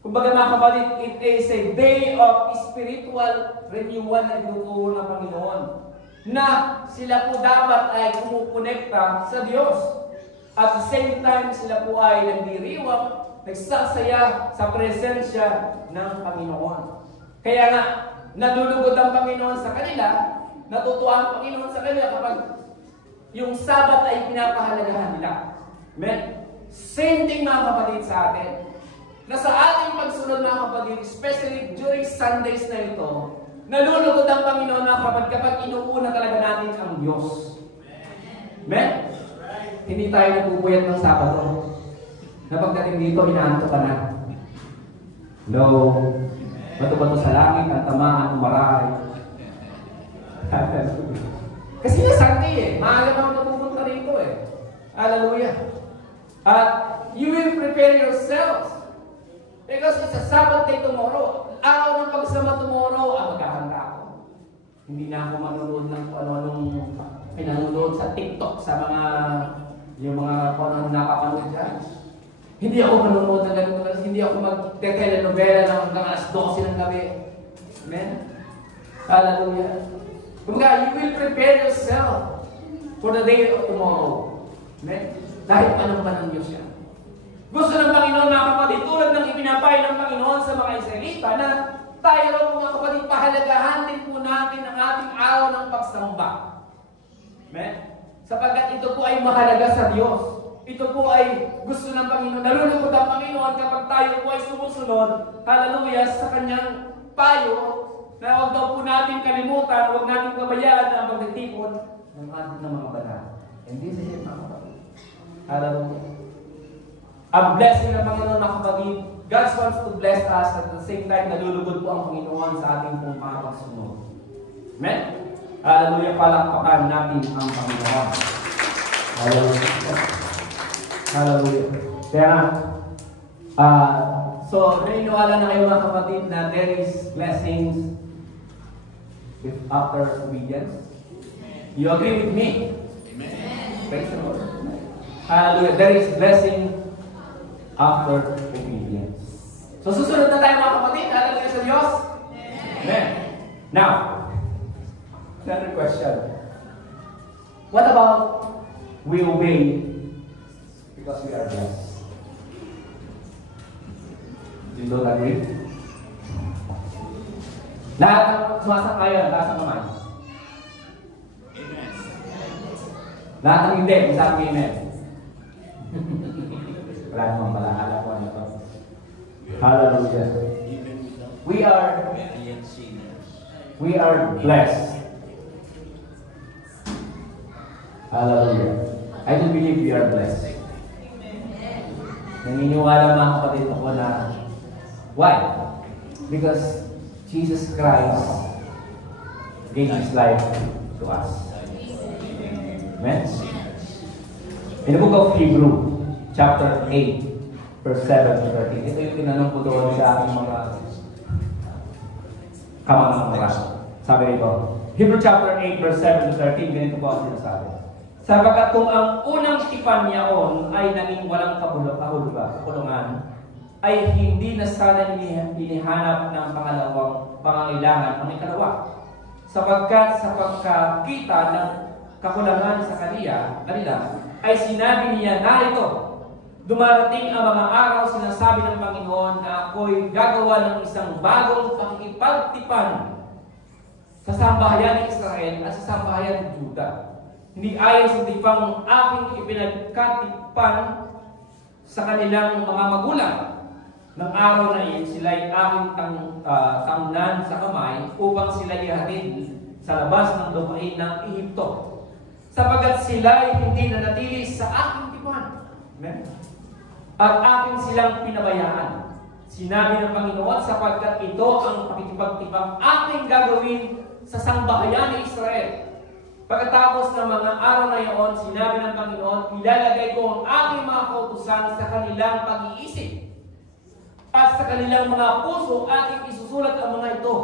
Kumbaga mga kapatid, it is a day of spiritual renewal na tinuturo ng Panginoon. Na sila po dapat ay kumukonekta sa Diyos. At the same time, sila po ay nagdiriwang, nagsasaya sa presensya ng Panginoon. Kaya nga, nalulugod ang Panginoon sa kanila, natutuwa ang Panginoon sa kanila kapag yung Sabat ay pinapahalagahan nila. Amen? Same thing mga kapatid sa atin. Na sa ating pagsunod mga kapatid, especially during Sundays na ito, nalulugod ang Panginoon mga kapatid kapag inuuna talaga natin ang Diyos. Amen? Hindi tayo nagpupuyat ng Sabado. Na pagdating dito, inaanto ka na. No. Bato-bato sa langit, ang tamaan, umarahay. Kasi nga Sunday maaga naman napupunta rito Hallelujah. At you will prepare yourselves. Because it's a Sabbath day tomorrow. Araw ng pagsama tomorrow, maghahanda ako. Hindi na ako manunood ng ano-anong pinanonood sa TikTok, sa mga yung mga kung ano napapanood dyan. Hindi ako manunood ng ganito, hindi ako mag-telenovela ng hanggang alas 12 ng gabi. Amen? Hallelujah. Kumbaga, you will prepare yourself for the day of tomorrow. Amen? Dahil anong ba ng Diyos yan? Gusto ng Panginoon mga kapatid, tulad ng ipinapay ng Panginoon sa mga Israelita na tayo mga kapatid, pahalagahan din po natin ang ating araw ng pagsamba. Amen? Sapagkat ito po ay mahalaga sa Diyos. Ito po ay gusto ng Panginoon. Nalulungkot ang Panginoon kapag tayo po ay sumusunod, hallelujah, sa kanyang payo na huwag daw po natin kalimutan, huwag natin pabayaan ang pagtitipon ng ating mga banal. And this is it, mga kapatid. Hallelujah. Ang blessing ng Panginoon, mga kapatid, God wants to bless us at the same time nalulugod po ang Panginoon sa ating pong pagsunod. Amen? Hallelujah, palakpakan natin ang Panginoon. Hallelujah. Hallelujah. Kaya so, naniniwala na kayo mga kapatid na there is blessings after obedience? You agree with me? Amen. Praise the Lord. Hallelujah. There is blessing after obedience. So, susunod na tayo mga kapatid. Hallelujah sa Diyos. Amen. Now, another question. What about we obey because we are blessed? You don't agree? Lahat ng sumasang-ayon, taas ang kamay. Amen. Lahat ng hindi, sabi amen. Wala naman pala, alam ko ano to. Hallelujah. We are blessed. Hallelujah. I do believe we are blessed. Naniniwala mga kapatid ako na why? Because Jesus Christ gave His life to us. Amen? In the book of Hebrew, chapter 8, verse 7 to 13. Ito yung tinanong ko doon sa aking mga kamangmangan. Sabi nito, Hebrew chapter 8, verse 7 to 13, ganito po ang sinasabi. Sapagkat kung ang unang tipan niyaon ay naging walang kapulungan, ay hindi na sana inihanap ng pangalawang pangangailangan ang ikalawa. Sapagkat sa pagkakita ng kakulangan sa kanila, ay sinabi niya, narito, dumarating ang mga araw, sinasabi ng Panginoon, na ako'y gagawa ng isang bagong pakikipagtipan sa sambahayan ng Israel at sa sambahayan ng Juda. Hindi ayon sa tipang aking ipinagkatipan sa kanilang mga magulang. Ng araw na iyon, sila'y aking tangnan sa kamay upang sila'y ihatid sa labas ng lupain ng Ehipto. Sapagkat sila'y hindi nanatili sa aking tipan. Amen? At aking silang pinabayaan. Sinabi ng Panginoon, sapagkat ito ang pakikipagtipang aking gagawin sa sangbahayan ng Israel. Pagkatapos ng mga araw na iyon, sinabi ng Panginoon, ilalagay ko ang aking mga kautusan sa kanilang pag-iisip. At sa kanilang mga puso, aking isusulat ang mga ito.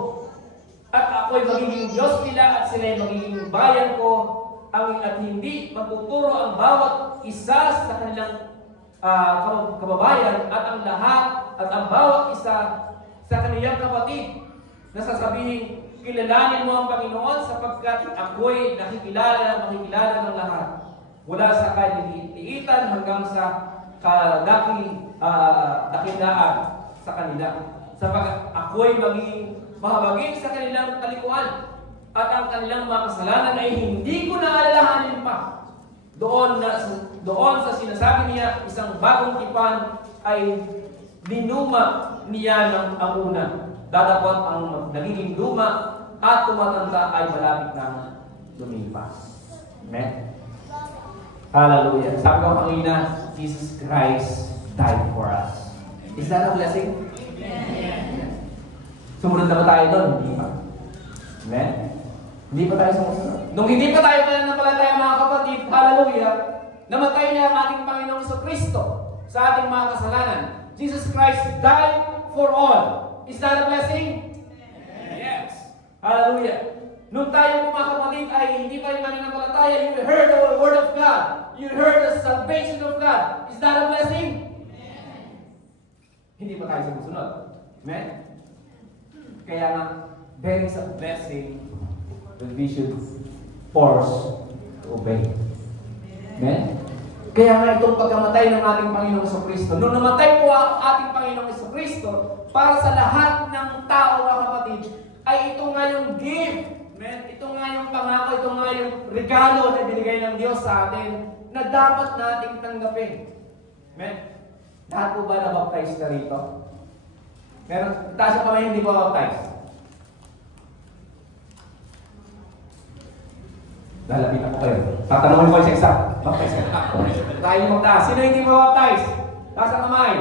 At ako'y magiging Diyos nila at sila'y magiging bayan ko, at hindi magtuturo ang bawat isa sa kanilang kababayan at ang lahat at ang bawat isa sa kanilang kapatid na sasabihin, kilalanin mo ang Panginoon sapagkat ako'y nakikilala ng lahat. Mula sa kaliliitan hanggang sa dakilaan sa kanila. Sapagkat ako'y magiging mahabagin sa kanilang kalikuan at ang kanilang mga kasalanan ay hindi ko naalalahanin pa. Doon sa sinasabi niya, isang bagong tipan ay linuma niya ng ang una. Datapot ang nagiging luma at tumatanda ay malapit na lumipas. Amen? Hallelujah. Sabi ko kanina, Jesus Christ died for us. Is that a blessing? Amen. Sumunod na ba tayo doon? Hindi pa. Amen? Hindi pa tayo sumusunod. Nung hindi pa tayo mananampalataya mga kapatid, hallelujah, namatay niya ang ating Panginoong Jesucristo sa ating mga kasalanan. Jesus Christ died for all. Is that a blessing? Yes. Hallelujah. Nung tayo mga kapatid ay hindi pa rin mananampalataya, you heard the word of God. You heard the salvation of God. Is that a blessing? Hindi pa tayo sumusunod. Amen? Kaya nga, there is a blessing that we should force to obey. Amen? Kaya nga itong pagkamatay ng ating Panginoong Jesucristo, nung namatay po ang ating Panginoong Jesucristo para sa lahat ng tao, mga kapatid, ay ito nga yung gift. Amen? Ito nga yung pangako, ito nga yung regalo na binigay ng Diyos sa atin na dapat nating tanggapin. Amen? Lahat po ba na-baptize na rito? Meron, taas yung kamay hindi po baptize. Lalapit ako kayo. Tatanungin ko yung exact. Baptize ka na. Tayo yung magtaas. Sino hindi mo baptize? Taas ang kamay.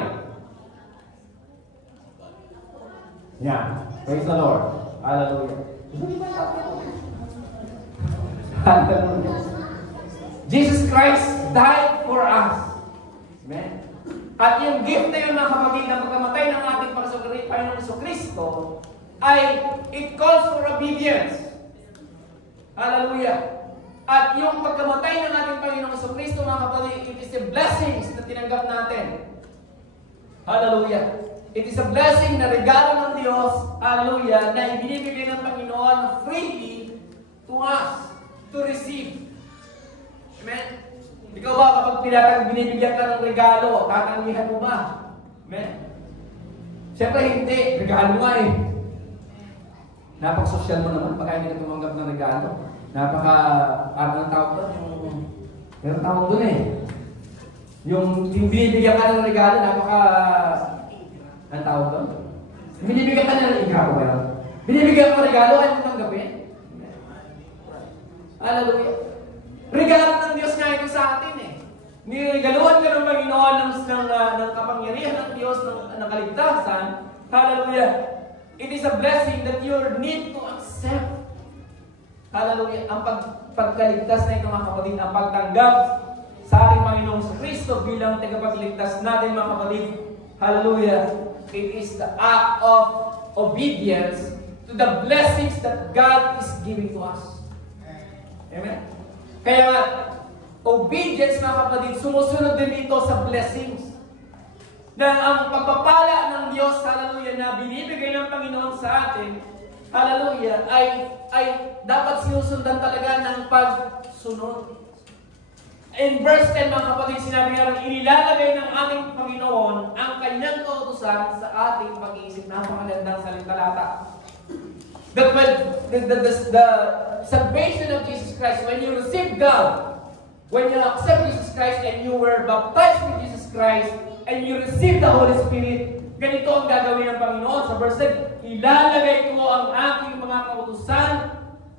Yan. Praise the Lord. Hallelujah. Hallelujah. Jesus Christ died for us. Amen. At yung gift na yun, mga kapatid, na pagkamatay ng ating Panginoong Jesucristo, ay it calls for obedience. Hallelujah. At yung pagkamatay ng ating Panginoong Jesucristo, mga kapatid, it is a blessing na tinanggap natin. Hallelujah. It is a blessing na regalo ng Diyos, hallelujah, na ibinibigay ng Panginoon freely to us, to receive. Amen? Ikaw ba kapag binibigyan ka ng regalo, tatanggihan mo ba? Amen? Siyempre hindi, regalo nga eh. Napaka-social mo naman, baka hindi ka tumanggap ng regalo. Ano tawag doon? Meron tawag doon eh. Yung binibigyan ka ng regalo, ang tawag doon? Binibigyan ka ng regalo ba yun? Binibigyan ka ng regalo, ayaw mo tanggapin? Hallelujah. Regalo ng Diyos nga ito sa atin eh. Niregaluhan ka ng Panginoon ng kapangyarihan ng Diyos ng kaligtasan. Hallelujah. It is a blessing that you need to accept. Hallelujah. Ang pagkaligtas na ito mga kapatid, ang pagtanggap sa ating Panginoong Kristo bilang tagapagligtas natin mga kapatid. Hallelujah. It is the act of obedience to the blessings that God is giving to us. Amen? Kaya nga, obedience mga kapatid, sumusunod din ito sa blessings. Na ang pagpapala ng Diyos, hallelujah, na binibigay ng Panginoon sa atin, hallelujah, ay dapat sinusundan talaga ng pagsunod. In verse 10 mga kapatid, sinabi nga rin, inilalagay ng ating Panginoon ang kanyang kautusan sa ating pag-iisip. Napakagandang salita. That when the salvation of Jesus Christ, when you receive God, when you accept Jesus Christ and you were baptized with Jesus Christ and you receive the Holy Spirit, ganito ang gagawin ng Panginoon. Sa verse 10, ilalagay ko ang aking mga kautusan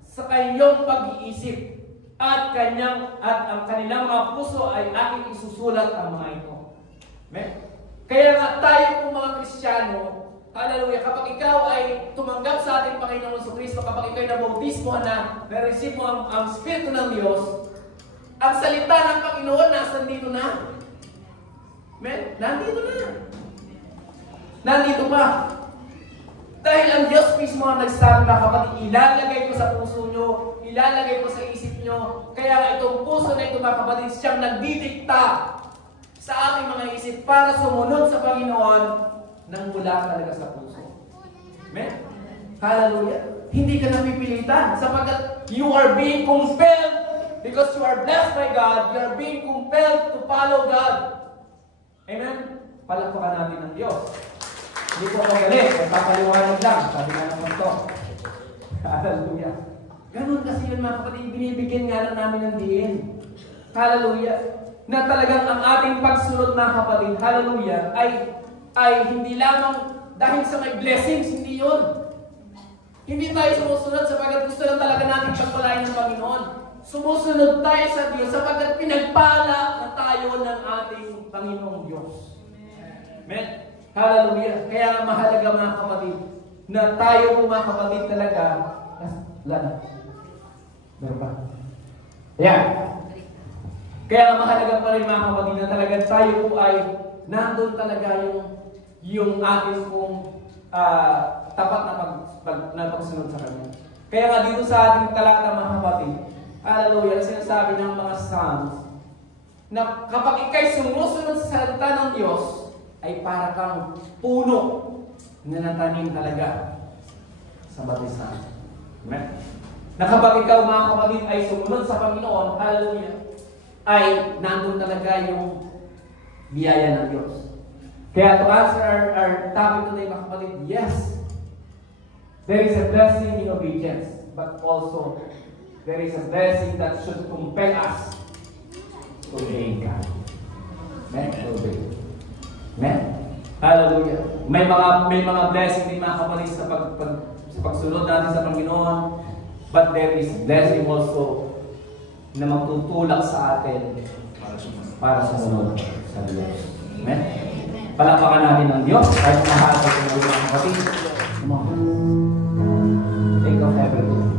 sa kanyang pag-iisip at ang kanilang mga puso ay aking isusulat ang mga ito. Amen? Kaya nga tayo kung mga Kristiyano, hallelujah, kapag ikaw ay tumanggap sa ating Panginoon sa Kristo, kapag ikaw ay nabautismo na receive mo ang Espiritu ng Diyos, ang salita ng Panginoon nasa dito na. Amen? Nandito na. Nandito pa. Dahil ang Diyos mismo ang nagsabi na kapatid, ilalagay ko sa puso nyo, ilalagay ko sa isip nyo. Kaya nga itong puso na ito mga kapatid, siyang nagdidikta sa ating mga isip para sumunod sa Panginoon nang mula talaga sa puso. Amen? Hallelujah. Hindi ka napipilitan sapagkat you are being compelled because you are blessed by God. You are being compelled to follow God. Amen? Palakpakan natin ng Diyos. Hindi po magaling. Papaliwanag lang. Sabi nga naman ito. Hallelujah. Ganun kasi yun mga kapatid. Binibigyan nga lang namin ng diin. Hallelujah. Na talagang ang ating pagsunod mga kapatid, hallelujah, ay hindi lamang dahil sa may blessings, hindi yun. Hindi tayo sumusunod sapagkat gusto lang talaga natin pagpalain ng Panginoon. Sumusunod tayo sa Diyos sapagkat pinagpala na tayo ng ating Panginoong Diyos. Amen? Hallelujah. Kaya mahalaga mga kapatid na tayo po mga kapatid talaga. Meron pa? Ayan. Kaya mahalaga pa rin mga kapatid na talaga tayo po ay nandun talaga yung ating pong tapat na pagsunod sa Kanya. Kaya nga dito sa ating talata mga kapatid, hallelujah, sinasabi ng mga Psalms na kapag ikay sumusunod sa salita ng Diyos, ay para kang puno na natanim talaga sa batisan. Amen? Na kapag ikaw mga kapatid ay sumunod sa Panginoon, hallelujah, ay nandun talaga yung biyaya ng Diyos. Kaya to answer our topic today mga kapatid, yes, there is a blessing in obedience, but also there is a blessing that should compel us to obey God. Amen? Obey. Amen? Hallelujah. May mga blessing din mga kapatid sa pagsunod natin sa Panginoon, but there is blessing also na magtutulak sa atin para sumunod sa Diyos. Amen? Palakpakan natin ng Diyos kahit mahal sa mga kapatid. Think of everything.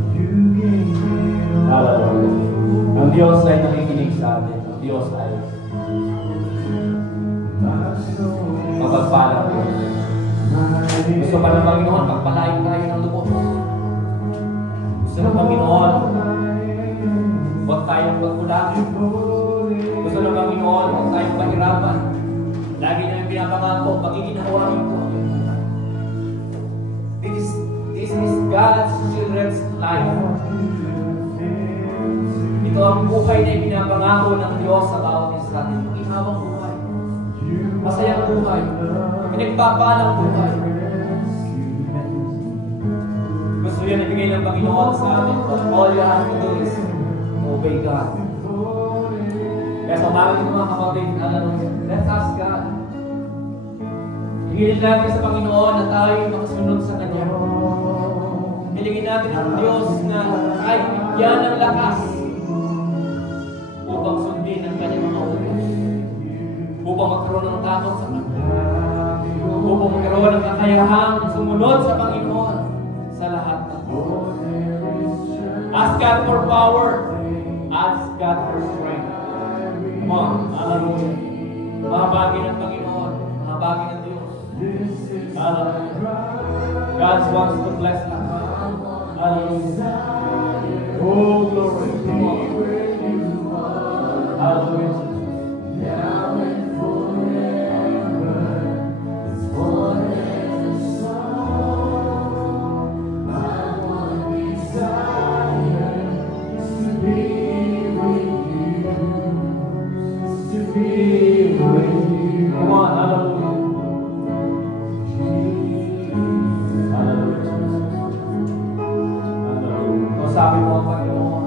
Hallelujah. Ang Diyos ay nakikinig sa atin. Ang Diyos ay mapagpalang Diyos. Gusto pa ng Panginoon, pagpalain tayo ng lubos. Gusto ng Panginoon, huwag tayong pagkulangin. Gusto ng Panginoon, huwag tayong pahirapan. Lagi namin pinapangako, pagiginawain ko. This is God's children's life. Ito ang buhay na ipinapangako ng Diyos sa bawat isa natin. Maginhawang buhay. Masayang buhay. Pinagpapalang buhay. Gusto yan ibigay ng Panginoon sa atin. But all you have to do is obey God. Kaya sa umaga ng mga kapatid, let's ask God. Hingilin natin sa Panginoon na tayo makasunod sa Kanya. Hilingin natin ang Diyos na ay bigyan ng lakas upang sundin ang Kanyang mga utos. Upang magkaroon ng takot sa Kanya. Upang magkaroon magkaroon ng kakayahang sumunod sa Panginoon sa lahat ng oras. Ask God for power. Ask God for strength. Come on, hallelujah. Mga bagay ng Panginoon, mga bagay ng Diyos. Hallelujah. God wants to bless us. Hallelujah. Oh, glory. Come on. Hallelujah. Now and forever, it's forever song. My one desire is to be with you, is to be with you. Come on, hallelujah. Hallelujah. Hallelujah. Kung sabi mo ang Panginoon,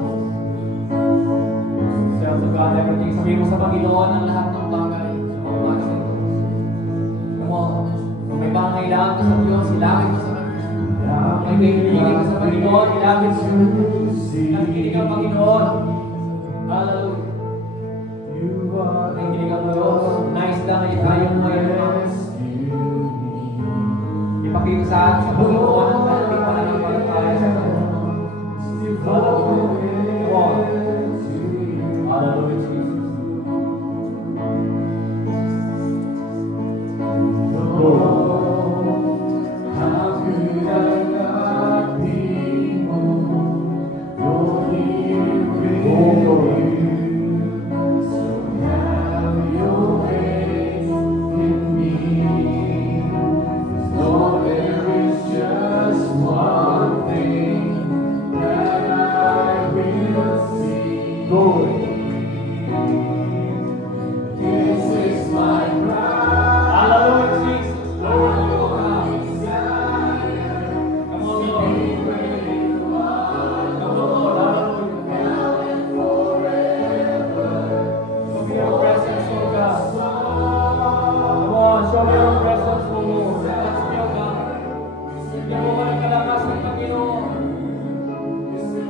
self to God, everything. Sabihin mo sa Panginoon ang lahat ng bagay sa mga bagay ito. Come on. Kung may pangangailangan ka sa Diyos, ilapit mo sa Kanya. Kung may kailangan ka sa Panginoon, ilapit mo sa Kanya. Nakikinig ang Panginoon. Hallelujah. Nakikinig ang Diyos. Nais lang ay kaya mo ngayon. Ipakita sa atin sa Panginoon ang kanyang pananampalataya sa Kanya. Hallelujah. Come on. Hallelujah, Jesus. How could I not be moved? Lord, here with you. So have your ways in me. 'Cause Lord, there is just one thing that I will see. Glory. This is my cry. Hallelujah, Jesus. Glory to God. Come on, Lord. Come on, Lord. Hallelujah. Show me your presence, oh God. Come on, show me your presence, oh Lord. Touch me, oh God. Bigyan mo ka ng kalakas ng Panginoon.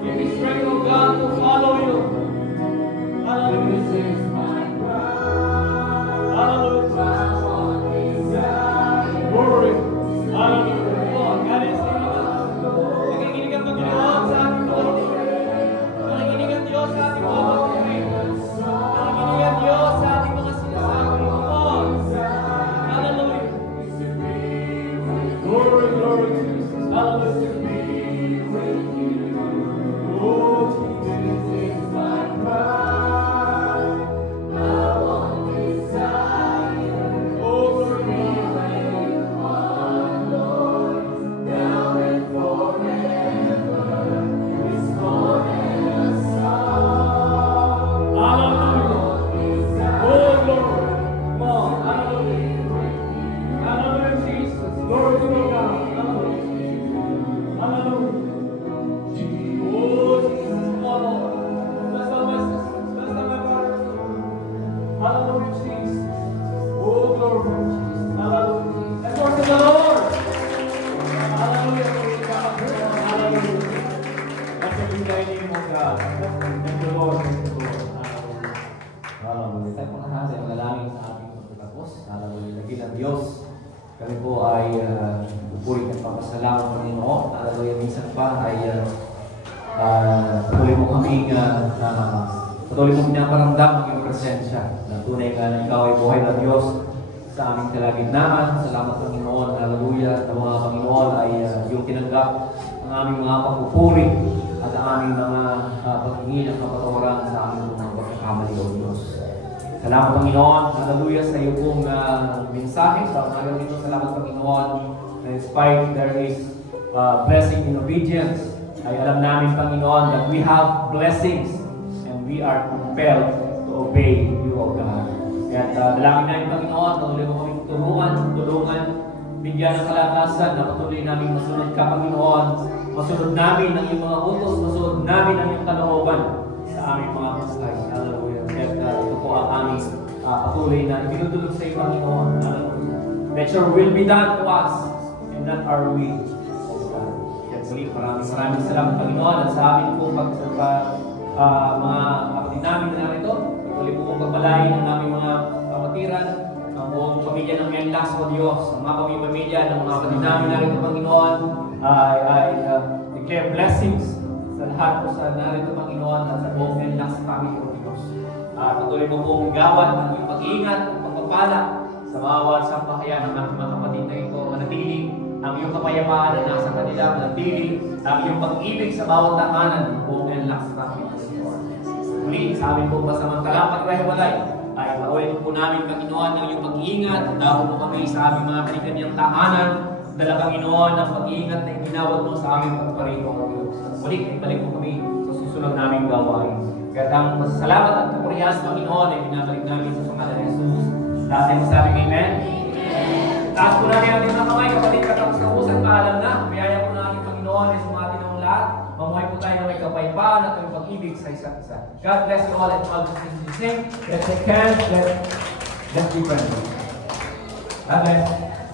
Give me strength, oh God, to follow you. Hallelujah. This is my cry. Hallelujah. Glory. Hallelujah. Come on, God is here. Nakikinig ang Panginoon sa ating mga hiling. Nakikinig ang Diyos sa ating mga pagpapay. Nakikinig ang Diyos sa ating mga sinasabi. Come on. Hallelujah. Glory, glory, Jesus. Hallelujah. Oh, Jesus. This is my cry. My one desire. Oh, glory. Now and forever, it's forever song. Hallelujah. Oh, Lord. Come on. Hallelujah. Hallelujah, Jesus. Glory to God. Hallelujah. Hallelujah. Oh, Jesus. Come on, Lord. Bless the message. Bless the members. Hallelujah, Jesus. Oh, glory, Jesus. Hallelujah. Let's worship the Lord. Hallelujah. Glory to God. Hallelujah. Blessed be thy name, O God. Thank you, Lord. Thank you, Lord. Hallelujah. Hallelujah. Tayo po na sa manalangin sa ating pagtatapos. Hallelujah. Lagi ng Diyos. Kami po ay pupuri at papasalamat Panginoon. Hallelujah. Minsan pa ay patuloy mo kaming patuloy mo pinaparamdam ang iyong presensya. Na tunay nga na ikaw ay buhay na Diyos sa aming kalagitnaan. Salamat Panginoon. Hallelujah. At ang mga Panginoon ay yung tinanggap ang aming mga pagpupuri at ang aming mga paghingi ng kapatawaran sa aming mga pagkakamali o Diyos. Salamat Panginoon. Hallelujah sa iyo pong mensahe. Sa umagang dito, salamat Panginoon. Na despite there is blessing in obedience, ay alam namin Panginoon that we have blessings and we are compelled to obey you, O God. Kaya dalangin namin Panginoon, patuloy mo kaming tulungan, bigyan ng kalakasan na patuloy namin masunod ka Panginoon. Masunod namin ang iyong mga utos, masunod namin ang iyong kalooban sa aming mga buhay. Hallelujah. Kaya ito po ang aming patuloy na ibinudulog sa iyo Panginoon. Hallelujah. Let your will be done to us and not our will. Kaya muli, maraming salamat Panginoon at sa amin po mga kapatid namin na narito. Patuloy po kong pagpalain ang aming mga kapatiran, ang buong pamilya ng Enlax o Diyos, ang mga pamilya ng mga kapatid namin narito, Panginoon, ay declare blessings sa lahat po sa narito, Panginoon, at sa buong NLAX family, O Diyos. Patuloy mo pong gawad ang iyong pag-iingat, ang pagpapala sa bawat sambahayan ng ating mga kapatid na ito. Manatili ang iyong kapayapaan na nasa kanila, manatili ang iyong pag-ibig sa bawat tahanan ng buong NLAX family, Panginoon. Muli, sa amin pong masamantalang pagwahiwalay, ay paulit po namin, Panginoon, ang iyong pag-iingat. Dahil po kami sa aming mga kanyang tahanan. Dala, Panginoon, ang pag-iingat na iginawad mo sa aming pagparito, O Diyos. Muli, balik po kami sa susunod naming gawain. Kaya ang masasalamat at kapurihan, Panginoon, ay binabalik namin sa pangalan ni Jesus. Lahat ay masabi, Amen? Taas po natin ang mga kamay, kapatid, katapos na usan, paalam na. Biyaya po namin, Panginoon, ay sumati ng lahat. Mamuhay po tayo na may kapayapaan at may pag-ibig sa isa't isa. God bless you all and all in Jesus' name. Let's take hands. Let's be friendly. God bless.